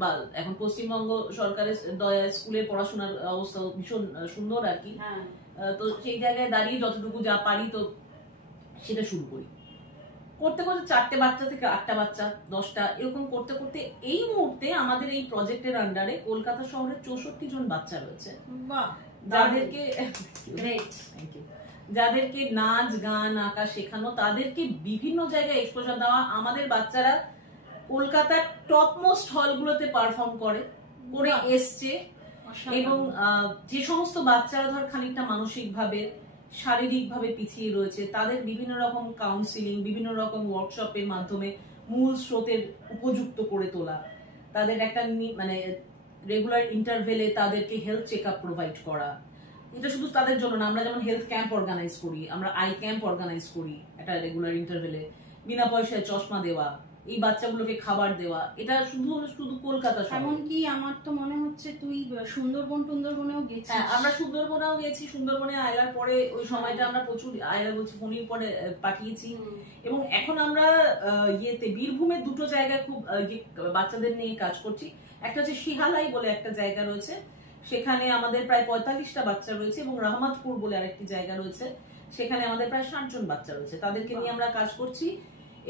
বা এখন পশ্চিমবঙ্গ সরকারের দয়ায় স্কুলের পড়াশোনার অবস্থা ভীষণ সুন্দর আর কি। তো সেই জায়গায় দাঁড়িয়ে যতটুকু যা পারি তো সেটা শুরু করি। করতে করতে 4টে বাচ্চা থেকে 8টা বাচ্চা, 10টা, এরকম করতে করতে এই মুহূর্তে আমাদের এই প্রজেক্টের আন্ডারে কলকাতা শহরে 64 জন বাচ্চা রয়েছে, যাদেরকে যাদেরকে নাচ গান আঁকা শেখানো, তাদেরকে বিভিন্ন জায়গায় এক্সপোজার দেওয়া। আমাদের বাচ্চারা কলকাতার টপ মোস্ট হলগুলোতে পারফর্ম করে এসছে। এবং যে সমস্ত বাচ্চারা ধর খানিকটা মানসিকভাবে শারীরিকভাবে পিছিয়ে রয়েছে, তাদের বিভিন্ন রকম কাউন্সিলিং, বিভিন্ন রকম ওয়ার্কশপের মাধ্যমে মূল স্রোতের উপযুক্ত করে তোলা, তাদের একটা মানে রেগুলার ইন্টারভেলে তাদেরকে হেলথ চেক আপ প্রোভাইড করা। এটা শুধু তাদের জন্য না, আমরা যেমন হেলথ ক্যাম্প অর্গানাইজ করি, আমরা আই ক্যাম্প অর্গানাইজ করি একটা রেগুলার ইন্টারভেলে, বিনা পয়সায় চশমা দেওয়া, এই বাচ্চাগুলোকে খাবার দেওয়া। এটা শুধু কলকাতা, এমনকি আমার তো মনে হচ্ছে তুই সুন্দরবনেও গেছিস। হ্যাঁ, আমরা সুন্দরবনেও গেছি। সুন্দরবনে আয়লার পরে ওই সময়টা আমরা প্রচুর, আয়লা বলছি ফোনের পরে পাঠিয়েছি। এবং এখন আমরা ইয়েতে বীরভূমের 2টো জায়গায় খুব বাচ্চাদের নিয়ে কাজ করছি। একটা হচ্ছে শিহালাই বলে একটা জায়গা রয়েছে, সেখানে আমাদের প্রায় 45টা বাচ্চা রয়েছে, এবং রহমতপুর বলে আরেকটি জায়গা রয়েছে, সেখানে আমাদের প্রায় 60 জন বাচ্চা রয়েছে, তাদেরকে নিয়ে আমরা কাজ করছি।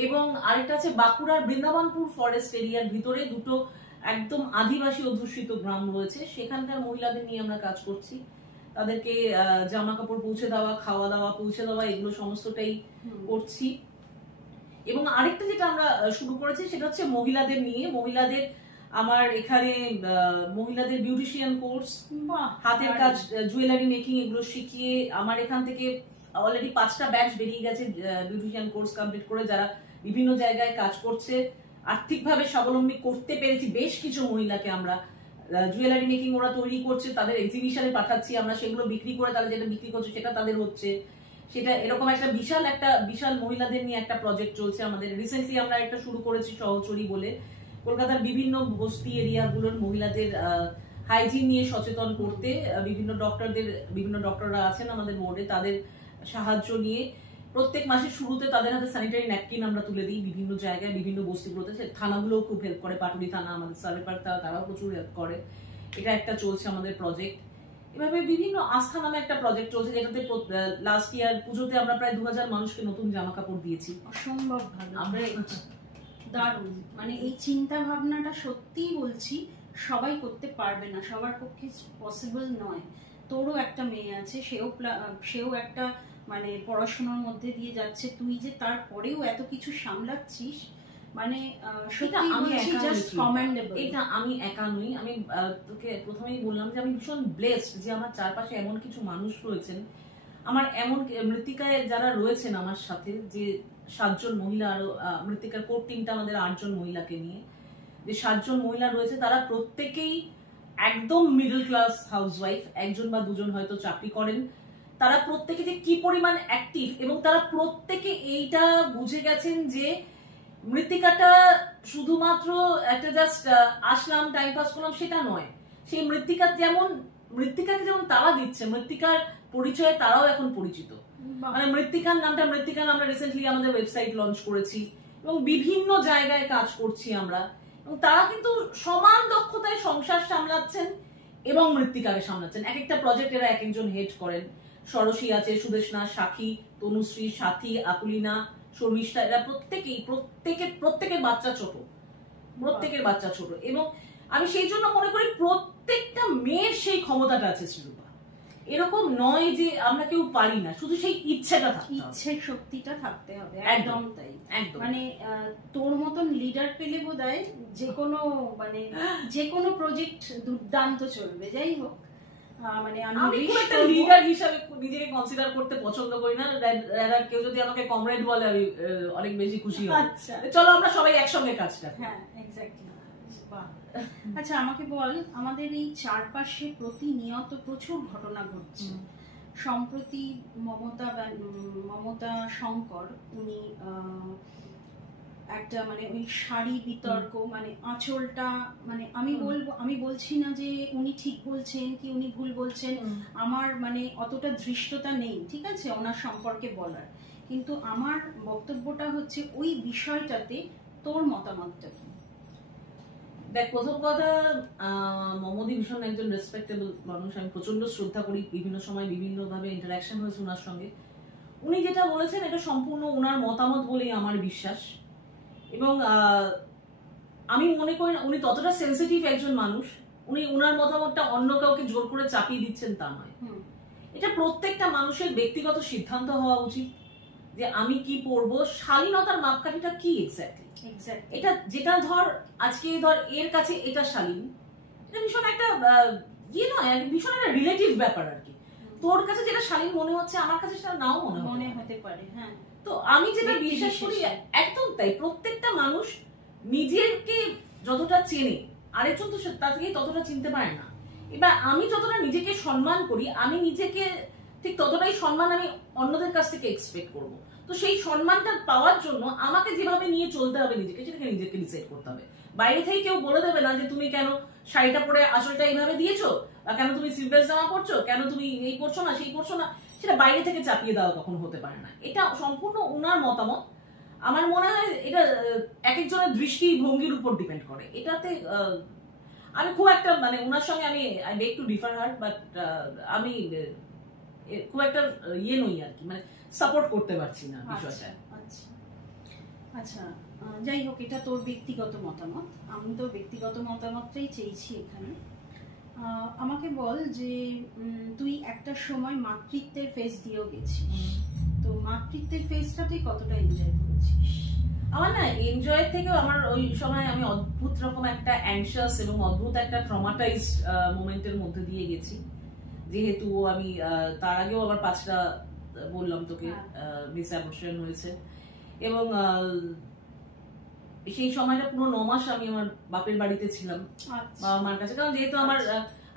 এবং আরেকটা আছে বাঁকুড়ার বৃন্দাবনপুর ফরেস্ট এরিয়ার ভিতরে 2টো একদম আদিবাসী অধ্যুষিত গ্রাম রয়েছে, সেখানকার মহিলাদের নিয়ে আমরা কাজ করছি। তাদেরকে জামা কাপড় পৌঁছে দেওয়া, খাওয়া দাওয়া পৌঁছে দেওয়া, এগুলো সমস্তটাই করছি। এবং আরেকটা যেটা আমরা শুরু করেছি সেটা হচ্ছে মহিলাদের নিয়ে। মহিলাদের আমার এখানে মহিলাদের বিউটিশিয়ান কোর্স, হাতের কাজ, জুয়েলারি মেকিং, এগুলো শিখিয়ে আমার এখান থেকে অলরেডি 5টা ব্যাচ বেরিয়ে গেছে বিউটিশিয়ান কোর্স কমপ্লিট করে, যারা বিভিন্ন জায়গায় কাজ করছে, আর্থিকভাবে স্বাবলম্বী করতে পেরেছি বেশ কিছু মহিলাকে। আমরা জুয়েলারি মেকিং ওরা তৈরি করছে, তাদের এক্সিবিশনে পাঠাচ্ছি, আমরা সেগুলো বিক্রি করে, তারা যেটা বিক্রি করছে সেটা তাদের হচ্ছে। সেটা এরকম একটা বিশাল মহিলাদের নিয়ে একটা প্রজেক্ট চলছে আমাদের। রিসেন্টলি আমরা একটা শুরু করেছি সহচরী বলে, কলকাতার বিভিন্ন বস্তি এরিয়াগুলোর মহিলাদের হাইজিন নিয়ে সচেতন করতে বিভিন্ন ডক্টররা আছেন আমাদের বোর্ডে, তাদের সাহায্য নিয়ে প্রত্যেক মাসের শুরুতে তাদের হাতে স্যানিটারি ন্যাপকিন আমরা তুলে দিই বিভিন্ন জায়গায়, বিভিন্ন বস্তিগুলোতে। থানাগুলোও খুব হেল্প করে, পাটুলি থানা, আমাদের সার্ভেপার তারাও প্রচুর হেল্প করে। এটা একটা চলছে আমাদের প্রজেক্ট। এভাবে বিভিন্ন আস্থা নামে একটা প্রজেক্ট চলছে, যেটাতে লাস্ট ইয়ার পুজোতে আমরা প্রায় 2000 মানুষকে নতুন জামা কাপড় দিয়েছি। অসম্ভব ভালো, দারুণ। মানে এই চিন্তা ভাবনাটা সত্যিই বলছি সবাই করতে পারবে না, সবার পক্ষে পসিবল নয়। তোরও একটা মেয়ে আছে, সেও একটা মানে পড়াশোনার মধ্যে দিয়ে যাচ্ছে, তুই যে তারপরেও এত কিছু সামলাচ্ছিস, মানে এটা আমি একা নই। আমি তোকে প্রথমেই বললাম যে আমি ভীষণ ব্লেসড যে আমার চারপাশে এমন কিছু মানুষ রয়েছেন, আমার এমন মৃত্তিকায় যারা রয়েছেন আমার সাথে, যে 7 জন মহিলা, আরো মৃত্তিকার কোর টিমটা আমাদের 8 জন মহিলাকে নিয়ে, যে 7 জন মহিলা রয়েছে, তারা প্রত্যেকেই একদম মিডল ক্লাস হাউসওয়াইফ, একজন বা দুজন হয়তো চাকরি করেন। তারা প্রত্যেকে যে কি পরিমাণ অ্যাক্টিভ, এবং তারা প্রত্যেকে এইটা বুঝে গেছেন যে মৃত্তিকাটা শুধুমাত্র একটা জাস্ট আসলাম টাইম পাস করলাম সেটা নয়। সেই মৃত্তিকাকে যেমন তারা দিচ্ছে, মৃত্তিকার পরিচয়ে তারাও এখন পরিচিত। মানে মৃত্তিকার নামটা, মৃত্তিকার আমরা রিসেন্টলি আমাদের ওয়েবসাইট লঞ্চ করেছি এবং বিভিন্ন জায়গায় কাজ করছি আমরা, এবং তারা কিন্তু সমান দক্ষতায় সংসার সামলাচ্ছেন এবং মৃত্তিকাকে সামলাচ্ছেন। এক একটা প্রজেক্ট এরা এক একজন হেড করেন। সরসী আছে, সুদেশনা, সাক্ষী, তনুশ্রী, সাথী, আকুলিনা, শর্মিষ্ঠা, এরা প্রত্যেকের বাচ্চা ছোট, প্রত্যেকের বাচ্চা ছোট। এবং আমি সেই জন্য মনে করি প্রত্যেকটা মেয়ের সেই ক্ষমতাটা আছে শ্রীরূপা। এরকম নয় যে আমরা কেউ পারি না, শুধু সেই ইচ্ছেটা থাকতে হবে, ইচ্ছের শক্তিটা থাকতে হবে। একদম তাই, একদম। মানে তোর মতন লিডার পেলে বোধহয় যে কোনো প্রজেক্ট দুর্দান্ত চলবে। যাই হোক, মানে আমি খুব একটা লিডার হিসেবে নিজেকে কনসিডার করতে পছন্দ করি না। কেউ যদি আমাকে কমরেড বলে আমি অনেক বেশি খুশি হই। আচ্ছা, চলো আমরা সবাই একসঙ্গে কাজ করি। হ্যাঁ, এক্স্যাক্টলি। আচ্ছা, আমাকে বল, আমাদের এই চারপাশে প্রতিনিয়ত প্রচুর ঘটনা ঘটছে। সম্প্রতি মমতা শঙ্কর, উনি একটা মানে ওই শাড়ি বিতর্ক, মানে আঁচলটা, মানে আমি বলছি না যে উনি ঠিক বলছেন কি উনি ভুল বলছেন, আমার মানে অতটা ধৃষ্টতা নেই, ঠিক আছে, ওনার সম্পর্কে বলার। কিন্তু আমার বক্তব্যটা হচ্ছে ওই বিষয়টাতে তোর মতামতটা কি? দেখ, প্রথম কথা, মমদি ভীষণ একজন রেসপেক্টেবল মানুষ, আমি প্রচন্ড শ্রদ্ধা করি, বিভিন্ন সময় বিভিন্ন ভাবে ইন্টারাকশন হয়েছে ওনার সঙ্গে। উনি যেটা বলেছেন এটা সম্পূর্ণ ওনার মতামত বলেই আমার বিশ্বাস, এবং আমি মনে করি না উনি ততটা সেন্সিটিভ একজন মানুষ। উনি ওনার মতামতটা অন্য কাউকে জোর করে চাপিয়ে দিচ্ছেন তা নয়। এটা প্রত্যেকটা মানুষের ব্যক্তিগত সিদ্ধান্ত হওয়া উচিত যে আমি কি পড়বো, শালীনতার মাপকাঠিটা কি এক্স্যাক্টলি। এটা যেটা আজকে এর কাছে এটা শালীন, এটা ভীষণ একটা নয়, ভীষণ একটা রিলেটিভ ব্যাপার আর কি। তোর কাছে যেটা শালীন মনে হচ্ছে আমার কাছে সেটা নাও মনে হতে পারে। হ্যাঁ, তো আমি যেটা বিশ্বাস করি একদম তাই, প্রত্যেকটা মানুষ নিজেকে যতটা চেনে আরেকজন তো তার থেকে ততটা চিনতে পারে না। এবার আমি যতটা নিজেকে সম্মান করি, আমি নিজেকে ঠিক ততটাই সম্মান আমি অন্যদের কাছ থেকে এক্সপেক্ট করবো। তো সেই সম্মানটা পাওয়ার জন্য আমাকে যেভাবে নিয়ে চলতে হবে নিজেকে, সেটাকে নিজেকে ডিসাইড করতে হবে। বাইরে থেকে কেউ বলে দেবে না যে তুমি কেন শাড়িটা পরে আঁচলটা এইভাবে দিয়েছো, বা কেন তুমি সিম্পল জামা পরছো, কেন তুমি এই পরছো না সেই পরছো না, সেটা বাইরে থেকে চাপিয়ে দেওয়া কখনো হতে পারে না। এটা সম্পূর্ণ ওনার মতামত। আমার মনে হয় এটা এক একজনের দৃষ্টি ভঙ্গির উপর ডিপেন্ড করে। এটাতে আমি খুব একটা মানে ওনার সঙ্গে আমি I beg two differ her, but আমি খুব একটা নই আর কি, মানে সাপোর্ট করতে পারছি না বিষয়টা। আচ্ছা, যাই হোক, এটা তোর ব্যক্তিগত মতামত, আমি তো ব্যক্তিগত মতামতটাই চেয়েছি এখানে। আমাকে বল যে তুই একটা সময় মাতৃত্বের ফেজ দিয়েও গেছিস, তো মাতৃত্বের ফেজটা তুই কতটা এনজয় করেছিস? আমার না এনজয় থেকেও আমার ওই সময় আমি অদ্ভুত রকম একটা অ্যাংশাস এবং অদ্ভুত একটা ট্রমাটাইজড মোমেন্টের মধ্যে দিয়ে গেছি। যেহেতু আমি তার আগেও আবার 5টা বললাম তোকে মিস অ্যাবর্শন হয়েছে, এবং সেই সময়টা পুরো 9 মাস আমি আমার বাপের বাড়িতে ছিলাম বাবা মার কাছে, কারণ যেহেতু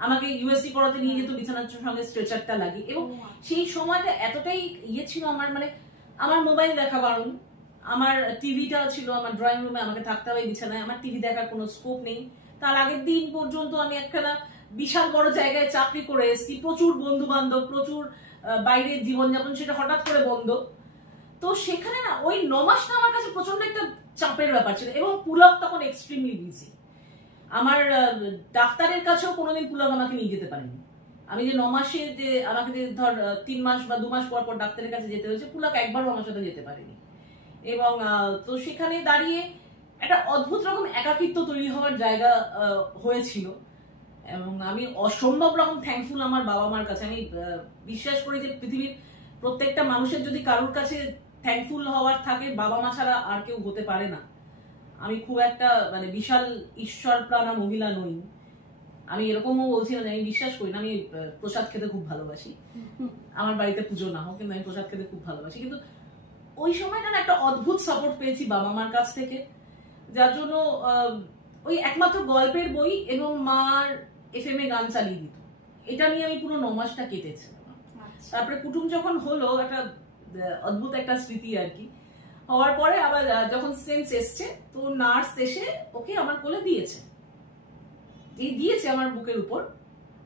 আমাকে ইউএসসি করাতে নিয়ে যেত, বিছানার সঙ্গে স্ট্রেচারটা লাগে, এবং সেই সময়টা এতটাই ছিল আমার, মানে আমার মোবাইল দেখা বারণ, আমার টিভিটা ছিল আমার ড্রয়িং রুমে, আমাকে থাকতে হবে বিছানায়, আমার টিভি দেখার কোনো স্কোপ নেই। তার আগের দিন পর্যন্ত আমি একখানা বিশাল বড় জায়গায় চাকরি করে এসেছি, প্রচুর বন্ধু বান্ধব, প্রচুর বাইরের জীবনযাপন, সেটা হঠাৎ করে বন্ধ। তো সেখানে না ওই 9 মাসটা আমার কাছে প্রচন্ড একটা চাপের ব্যাপার ছিল, এবং পুলক তখন এক্সট্রিমলি বিজি। আমার ডাক্তারের কাছেও কোনোদিন পুলক আমাকে নিয়ে যেতে পারেনি। আমি যে 9 মাসে যে আমাকে যে ধর 3 মাস বা 2 মাস পর পর ডাক্তারের কাছে যেতে হয়েছে, পুলক একবারও আমার সাথে যেতে পারেনি। এবং তো সেখানে দাঁড়িয়ে একটা অদ্ভুত রকম একাকিত্ব তৈরি হওয়ার জায়গা হয়েছিল, এবং আমি অসম্ভব রকম থ্যাঙ্কফুল আমার বাবা মার কাছে। আমি বিশ্বাস করি যে পৃথিবীর প্রত্যেকটা মানুষের যদি কারোর কাছে থ্যাঙ্কফুল হওয়ার থাকে, বাবা মা ছাড়া আর কেউ হতে পারে না। আমি খুব একটা মানে বিশাল ঈশ্বর প্রাণা মহিলা নই, আমি এরকমও বলছি না যে আমি বিশ্বাস করি না। আমি প্রসাদ খেতে খুব ভালোবাসি, আমার বাড়িতে পুজো না হোক কিন্তু আমি প্রসাদ খেতে খুব ভালোবাসি। কিন্তু ওই সময়টা না একটা অদ্ভুত সাপোর্ট পেয়েছি বাবা মার কাছ থেকে, যার জন্য ওই একমাত্র গল্পের বই এবং মার FM এ গান চালিয়ে দিত, এটা নিয়ে আমি পুরো 9 মাসটা কেটেছি। তারপরে কুটুম যখন হলো, একটা অদ্ভুত একটা স্মৃতি আর কি, হওয়ার পরে আবার যখন সেন্স এসছে, তো নার্স এসে ওকে আমার কোলে দিয়েছে, আমার বুকের উপর।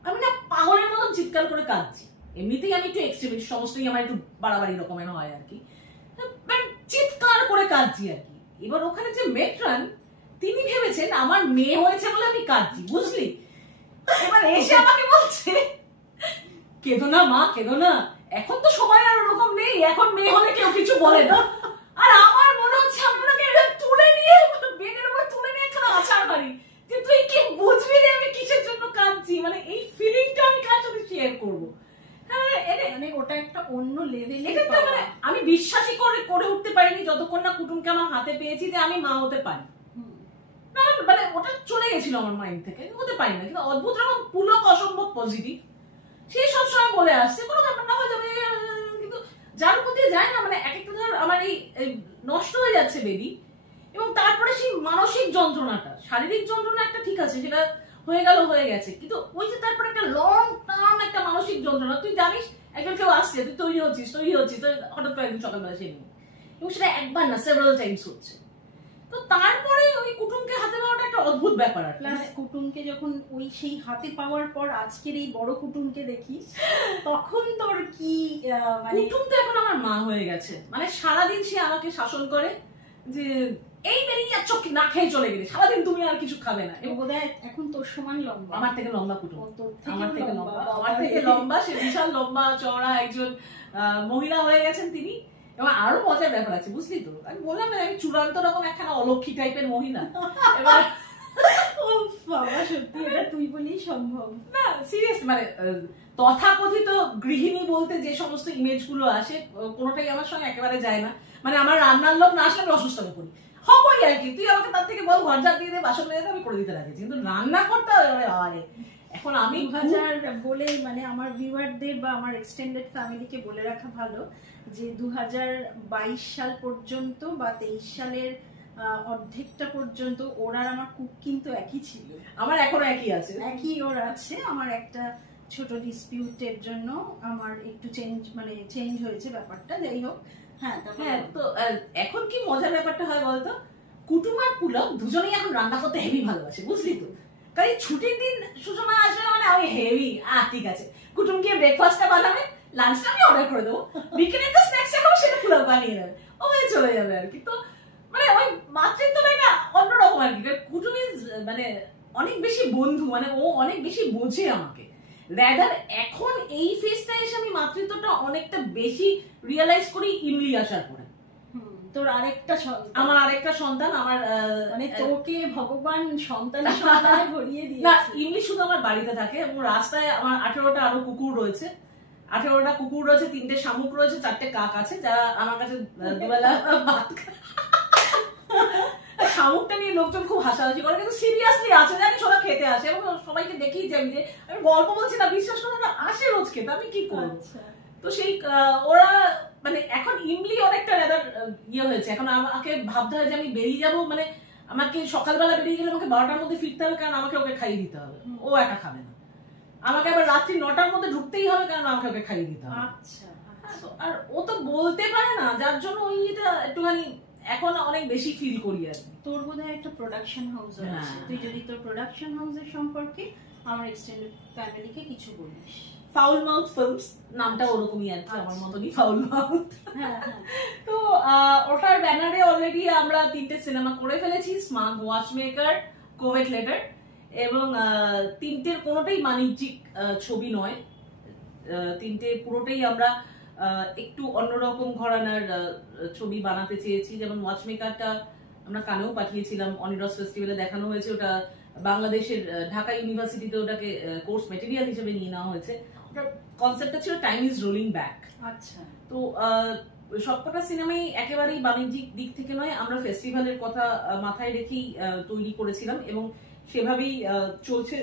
আমি না পাগলের মতন চিৎকার করে কাঁদছি। এমনিতেই আমি একটু এক্সট্রিমিস্ট, সমস্তই আমার একটু বাড়াবাড়ি রকমের হয় আর কি, চিৎকার করে কাঁদছি আর কি। এবার ওখানে যে মেট্রান, তিনি ভেবেছেন আমার মেয়ে হয়েছে বলে আমি কাঁদছি, বুঝলি। এবার এসে আমাকে বলছে, কেঁদো না মা, কেঁদো না, এখন তো সময় আর ওরকম নেই, এখন মেয়ে হলে কেউ কিছু বলে না। আর আমার মনে হচ্ছে আপনাকে তুলে নিয়ে বেডের উপর তুলে নিয়ে এখানে আছাড় মারি, যে তুই কি বুঝবি না আমি কিসের জন্য কাঁদছি। মানে এই ফিলিংটা আমি কার সাথে শেয়ার করবো? মানে ওটা একটা অন্য লেভেলে, মানে আমি বিশ্বাসই করে উঠতে পারিনি যতক্ষণ না কুটুমকে আমার হাতে পেয়েছি যে আমি মা হতে পারি। না মানে ওটা চলে গেছিল আমার মাইন্ড থেকে, হতে পারি না। কিন্তু অদ্ভুত রকম পুলক অসম্ভব পজিটিভ, সে সবসময় বলে আসছে কোনো ব্যাপার না, হয়ে যাবে। কিন্তু যার মধ্যে যায় না, মানে এক একটা ধর আমার এই নষ্ট হয়ে যাচ্ছে বেবি, এবং তারপরে সেই মানসিক যন্ত্রণাটা, শারীরিক যন্ত্রণা একটা ঠিক আছে, সেটা হয়ে গেল, হয়ে গেছে, কিন্তু ওই যে তারপরে একটা লং টার্ম একটা মানসিক যন্ত্রণা। তুই জানিস একজন কেউ আসছে, তুই তৈরি হচ্ছিস, হঠাৎ করে একদিন সকালবেলা সে নেই, এবং সেটা একবার না সেভারাল টাইমস হচ্ছে। তো তারপরে ওই কুটুমকে হাতে পাওয়াটা একটা অদ্ভুত ব্যাপার। প্লাস কুটুমকে যখন ওই সেই হাতে পাওয়ার পর আজকের এই বড় কুটুমকে দেখিস, তখন তোর কি মানে, কুটুম তো এখন আমার মা হয়ে গেছে। মানে সারাদিন সে আমাকে শাসন করে যে এই বেরিয়ে যাচ্ছ, না খেয়ে চলে গেলে সারাদিন তুমি আর কিছু খাবে না। বোধহয় এখন তোর সমান লম্বা, আমার থেকে লম্বা কুটুম, আমার থেকে লম্বা, সে বিশাল লম্বা চওড়া একজন মহিলা হয়ে গেছেন তিনি। এবং আরো মজার ব্যাপার আছে, বুঝলি তো, আমি বললাম না আমি চূড়ান্ত রকম একখানা অলক্ষী টাইপের মহিলা। এবার বাবা সত্যি এটা তুই বলেই সম্ভব না, সিরিয়াস, মানে তথাকথিত গৃহিণী বলতে যে সমস্ত ইমেজ গুলো আসে, কোনোটাই আমার সঙ্গে একেবারে যায় না। মানে আমার রান্নার লোক না আসলে আমি অসুস্থ হয়ে পড়ি, হবই আর কি। তুই আমাকে তার থেকে বল ঘর ঝাড় দিয়ে দে, বাসন মেজে দে, আমি করে দিতে রাখি, কিন্তু রান্না করতে হবে। এখন আমি 2000 বলে মানে আমার ভিউয়ারদের বা আমার এক্সটেন্ডেড ফ্যামিলিকে বলে রাখা ভালো যে 2022 সাল পর্যন্ত বা 23 সালের অর্ধেকটা পর্যন্ত ওর আর আমার কুক কিন্তু একই ছিল, আমার এখনো একই আছে, একই ওর আছে। আমার একটা ছোট ডিসপিউটের জন্য আমার একটু চেঞ্জ হয়েছে ব্যাপারটা, যাই হোক। হ্যাঁ, তো এখন কি মজার ব্যাপারটা হয় বলতো, কুটুম আর পুলক দুজনেই এখন রান্না করতে হেভি ভালোবাসে, বুঝলি তো। তাই ছুটির দিন সুষমা আসবে মানে আমি হেভি, ঠিক আছে কুটুম গিয়ে ব্রেকফাস্টটা বানাবে, লাঞ্চটা আমি অর্ডার করে দেবো, বিকেলে তো স্ন্যাক্সটা খাবো সেটা পুলক বানিয়ে দেবে, ও চলে যাবে আর কি। তো মানে ওই মাতৃত্বটাই না অন্যরকম আর কি। কুটুম মানে অনেক বেশি বন্ধু, মানে ও অনেক বেশি বোঝে আমাকে। রাদার এখন এই ফেজটা এসে আমি মাতৃত্বটা অনেকটা বেশি রিয়েলাইজ করি ইমলি আসার পরে। তোর আরেকটা সন্তান, আমার আরেকটা সন্তান, আমার মানে তোকে ভগবান সন্তানের সন্তানে ভরিয়ে দিয়েছে। না, ইমলি শুধু আমার বাড়িতে থাকে, এবং রাস্তায় আমার 18টা আরো কুকুর রয়েছে, 18টা কুকুর রয়েছে, 3টে শামুক রয়েছে, 4টে কাক আছে, যারা আমার কাছে দুবেলা ভাত খায়। শামুকটা নিয়ে লোকজন খুব হাসাহাসি করে, কিন্তু সিরিয়াসলি আছে, জানি সবাই খেতে আসে, এবং সবাইকে দেখি যে আমি গল্প বলছি না, বিশ্বাস করো না, আসে রোজ খেতে, আমি কি করবো। তো সেই ওরা মানে এখন ইমলি অনেকটা রাদার ইয়ে হয়েছে, এখন আমাকে ভাবতে হয় যে আমি বেরিয়ে যাবো, মানে আমাকে সকালবেলা বেরিয়ে গেলে আমাকে 12টার মধ্যে ফিরতে হবে, কারণ আমাকে ওকে খাইয়ে দিতে হবে, ও একা খাবে না। আমাকে আবার রাত্রি 9টার মধ্যে ঢুকতেই হবে, কারণ আমাকে ওকে খাইয়ে দিতে হবে। আচ্ছা, আর ও তো বলতে পারে না, যার জন্য ওই এটা একটুখানি এখন অনেক বেশি ফিল করি আর কি। তোর বোধহয় একটা প্রোডাকশন হাউস আছে, তুই যদি তোর প্রোডাকশন হাউসের সম্পর্কে আমার এক্সটেন্ডেড ফ্যামিলিকে কিছু বলিস। ফাউল মাউথ ফিল্মস নামটা ওরকমই আর কি, আমার মতনই ফাউল মাউথ। তো ওটার ব্যানারে অলরেডি আমরা 3টে সিনেমা করে ফেলেছি, স্মার্ট ওয়াচমেকার, কোভেট লেটার, এবং 3টের কোনোটাই বাণিজ্যিক ছবি নয়। 3টে পুরোটাই আমরা একটু অন্যরকম ঘরানার ছবি বানাতে চেয়েছি। যেমন ওয়াচমেকারটা আমরা কানেও পাঠিয়েছিলাম, অনিরস ফেস্টিভ্যালে দেখানো হয়েছে, ওটা বাংলাদেশের ঢাকা ইউনিভার্সিটিতে ওটাকে কোর্স মেটেরিয়াল হিসেবে নিয়ে নেওয়া হয়েছে। ওটার কনসেপ্টটা ছিল টাইম ইজ রোলিং ব্যাক। আচ্ছা, তো সবকটা সিনেমাই একেবারেই বাণিজ্যিক দিক থেকে নয়, আমরা ফেস্টিভ্যালের কথা মাথায় রেখেই তৈরি করেছিলাম এবং সেভাবেই চলছে,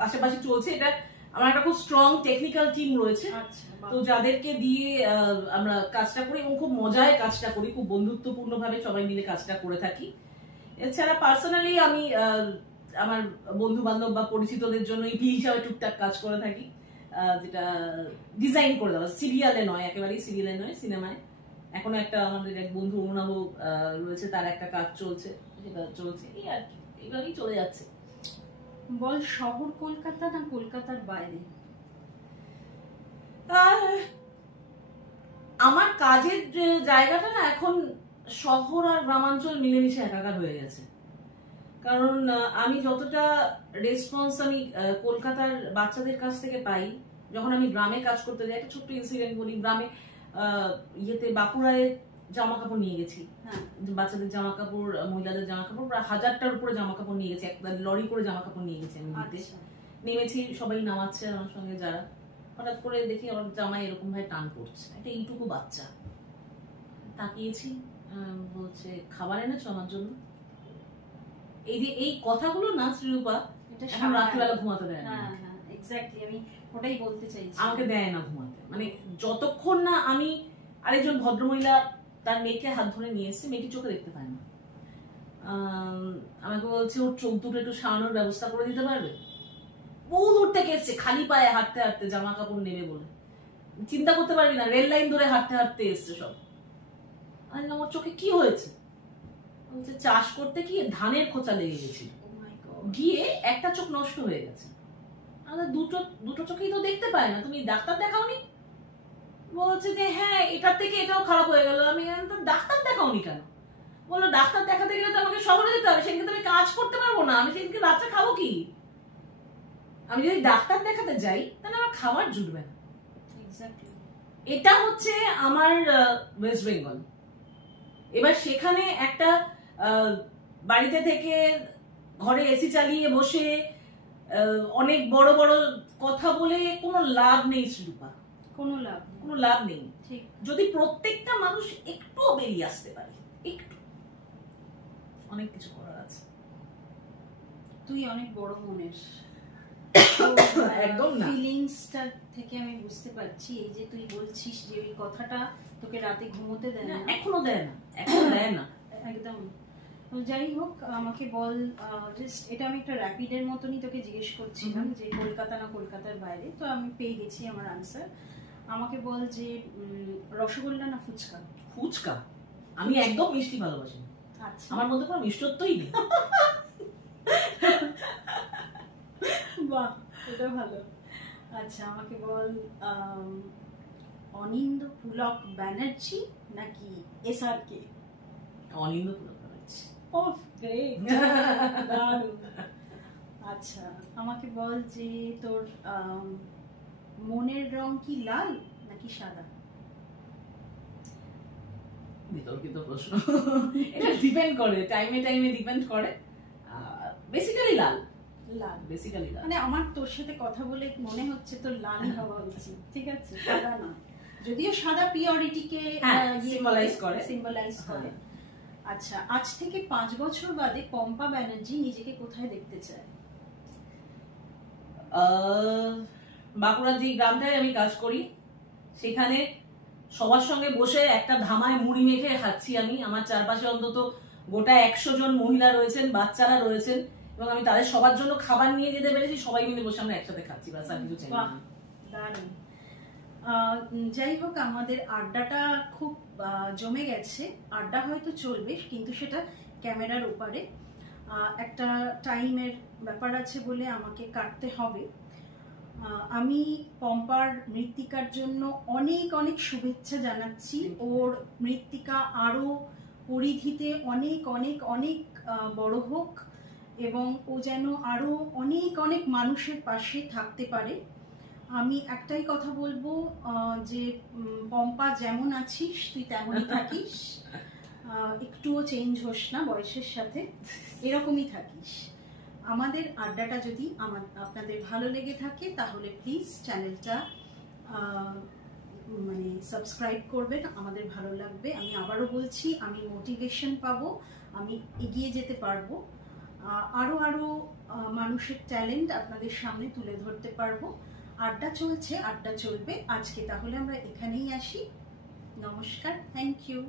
পাশাপাশি চলছে। এটা আমার একটা খুব স্ট্রং টেকনিক্যাল টিম রয়েছে, তো যাদেরকে দিয়ে আমরা কাজটা করি এবং খুব মজায় কাজটা করি, খুব বন্ধুত্বপূর্ণ ভাবে সবাই মিলে কাজটা করে থাকি। এছাড়া পার্সোনালি আমি আমার বন্ধু বান্ধব বা পরিচিতদের জন্য ইপি হিসাবে টুকটাক কাজ করে থাকি, যেটা ডিজাইন করে দেওয়া, সিরিয়ালে নয়, একেবারেই সিরিয়ালে নয়, সিনেমায়। এখনো একটা আমাদের এক বন্ধু অরুণাভ রয়েছে, তার একটা কাজ চলছে, সেটা চলছে, এই আর কি, এইভাবেই চলে যাচ্ছে। বল, শহর কলকাতা না কলকাতার বাইরে? আমার কাজের জায়গাটা না এখন শহর আর গ্রামাঞ্চল মিলেমিশে একাকার হয়ে গেছে। কারণ আমি যতটা রেসপন্স আমি কলকাতার বাচ্চাদের কাছ থেকে পাই, যখন আমি গ্রামে কাজ করতে যাই, একটা ছোট্ট ইনসিডেন্ট বলি। গ্রামে ইয়েতে বাঁকুড়ায় জামা কাপড় নিয়ে গেছি, বাচ্চাদের জামা কাপড়, মহিলাদের জামা কাপড়, প্রায় 1000টার উপরে জামা কাপড় নিয়ে গেছি, একটা লরি করে জামা কাপড় নিয়ে গেছি আমি দিতে। নেমেছি, সবাই নামাচ্ছে আমার সঙ্গে যারা, হঠাৎ করে দেখি আমার জামাই এরকম ভাবে টান পড়ছে, একটা এইটুকু বাচ্চা। তাকিয়েছি, বলছে খাবার এনেছো আমার জন্য? এই যে এই কথাগুলো না শ্রীরূপা, এখন রাত্রিবেলা ঘুমাতে দেয় না। এক্স্যাক্টলি, আমি ওটাই বলতে চাইছি, আমাকে দেয় না ঘুমাতে। মানে যতক্ষণ না আমি, আরেকজন ভদ্রমহিলা তার মেয়েকে হাত ধরে নিয়ে এসছে, মেয়েটি চোখে দেখতে পায় না, আমাকে বলছে ওর চোখ দুটো একটু সারানোর ব্যবস্থা করে দিতে পারবে? বহু দূর থেকে এসছে, খালি পায়ে হাঁটতে হাঁটতে, জামা কাপড় নেবে বলে। চিন্তা করতে পারবি না, রেল লাইন ধরে হাঁটতে হাঁটতে এসছে সব। আমার চোখে কি হয়েছে? বলছে চাষ করতে গিয়ে ধানের খোঁচা লেগে গেছিল, গিয়ে একটা চোখ নষ্ট হয়ে গেছে। আমাদের দুটো চোখেই তো দেখতে পায় না, তুমি ডাক্তার দেখাওনি? বলছে যে হ্যাঁ, এটার থেকে এটাও খারাপ হয়ে গেল। আমি ডাক্তার দেখাওনি কেন? বললো ডাক্তার দেখাতে গেলে তো আমাকে শহরে যেতে হবে, সেদিনকে তো আমি কাজ করতে পারবো না, আমি সেদিনকে রাত্রে খাবো কি? আমি যদি ডাক্তার দেখাতে যাই তাহলে আমার খাবার জুটবে না। এটা হচ্ছে আমার ওয়েস্ট বেঙ্গল। এবার সেখানে একটা বাড়িতে থেকে ঘরে এসি চালিয়ে বসে অনেক বড় বড় কথা বলে কোনো লাভ নেই শ্রীরূপা, কোনো লাভ নেই। যদি প্রত্যেকটা মানুষ একটুও বেরিয়ে আসতে পারে, একটু, অনেক কিছু করার আছে। তুই অনেক বড় মনের, একদম না, ফিলিংসটা থেকে আমি বুঝতে পারছি। এই যে তুই বলছিস যে ওই কথাটা তোকে রাতে ঘুমোতে দেয় না, এখনো দেয় না, এখনো দেয় না একদম। যাই হোক, আমাকে বল, জাস্ট এটা আমি একটা র্যাপিডের মতনই তোকে জিজ্ঞেস করছিলাম যে কলকাতা না কলকাতার বাইরে, তো আমি পেয়ে গেছি আমার আনসার। আমাকে বল যে রসগোল্লা না ফুচকা? ফুচকা। আমি একদম মিষ্টি ভালোবাসি, আচ্ছা, আমার মধ্যে কোনো মিষ্টত্বই নেই। বাহ, এটা ভালো। আচ্ছা, আমাকে বল, অনিন্দ পুলক ব্যানার্জি নাকি SRK? অনিন্দ পুলক ব্যানার্জি। ওহ, গ্রেট, দারুণ। আচ্ছা, আমাকে বল যে তোর মনের রং কি লাল নাকি সাদা? বিতর্কিত প্রশ্ন, এটা ডিপেন্ড করে, টাইমে টাইমে ডিপেন্ড করে। বেসিক্যালি লাল, বেসিক্যালি লাল। মানে আমার তোর সাথে কথা বলে মনে হচ্ছে তোর লালই হওয়া উচিত, ঠিক আছে, সাদা না। যদিও সাদা পিওরিটিকে সিম্বলাইজ করে। আচ্ছা, আজ থেকে 5 বছর বাদে পম্পা ব্যানার্জি নিজেকে কোথায় দেখতে চায়? বাঁকুড়ার যে গ্রামটায় আমি কাজ করি, সেখানে সবার সঙ্গে বসে একটা ধামায় মুড়ি মেখে খাচ্ছি আমি। আমার চারপাশে অন্তত গোটা 100 জন মহিলা রয়েছেন, বাচ্চারা রয়েছেন, এবং আমি তাদের সবার জন্য খাবার নিয়ে যেতে পেরেছি। সবাই মিলে বসে আমরা একসাথে খাচ্ছি, বাস আর কিছু চাই না। দারুণ। যাই হোক, আমাদের আড্ডাটা খুব জমে গেছে। আড্ডা হয়তো চলবে, কিন্তু সেটা ক্যামেরার ওপারে। একটা টাইমের ব্যাপার আছে বলে আমাকে কাটতে হবে। আমি পম্পার মৃত্তিকার জন্য অনেক অনেক শুভেচ্ছা জানাচ্ছি। ওর মৃত্তিকা আরো পরিধিতে অনেক অনেক অনেক বড় হোক এবং ও যেন আরো অনেক অনেক মানুষের পাশে থাকতে পারে। আমি একটাই কথা বলবো যে পম্পা যেমন আছিস তুই তেমনই থাকিস, একটুও চেঞ্জ হোস না বয়সের সাথে, এরকমই থাকিস। আমাদের আড্ডাটা যদি আপনাদের ভালো লেগে থাকে তাহলে প্লিজ চ্যানেলটা মানে সাবস্ক্রাইব করবেন, আমাদের ভালো লাগবে। আমি আবারও বলছি, আমি মোটিভেশন পাবো, আমি এগিয়ে যেতে পারবো, আরো আরো মানুষের ট্যালেন্ট আপনাদের সামনে তুলে ধরতে পারবো। আড্ডা চলছে, আড্ডা চলবে। আজকে তাহলে আমরা এখানেই আসি। নমস্কার, থ্যাংক ইউ।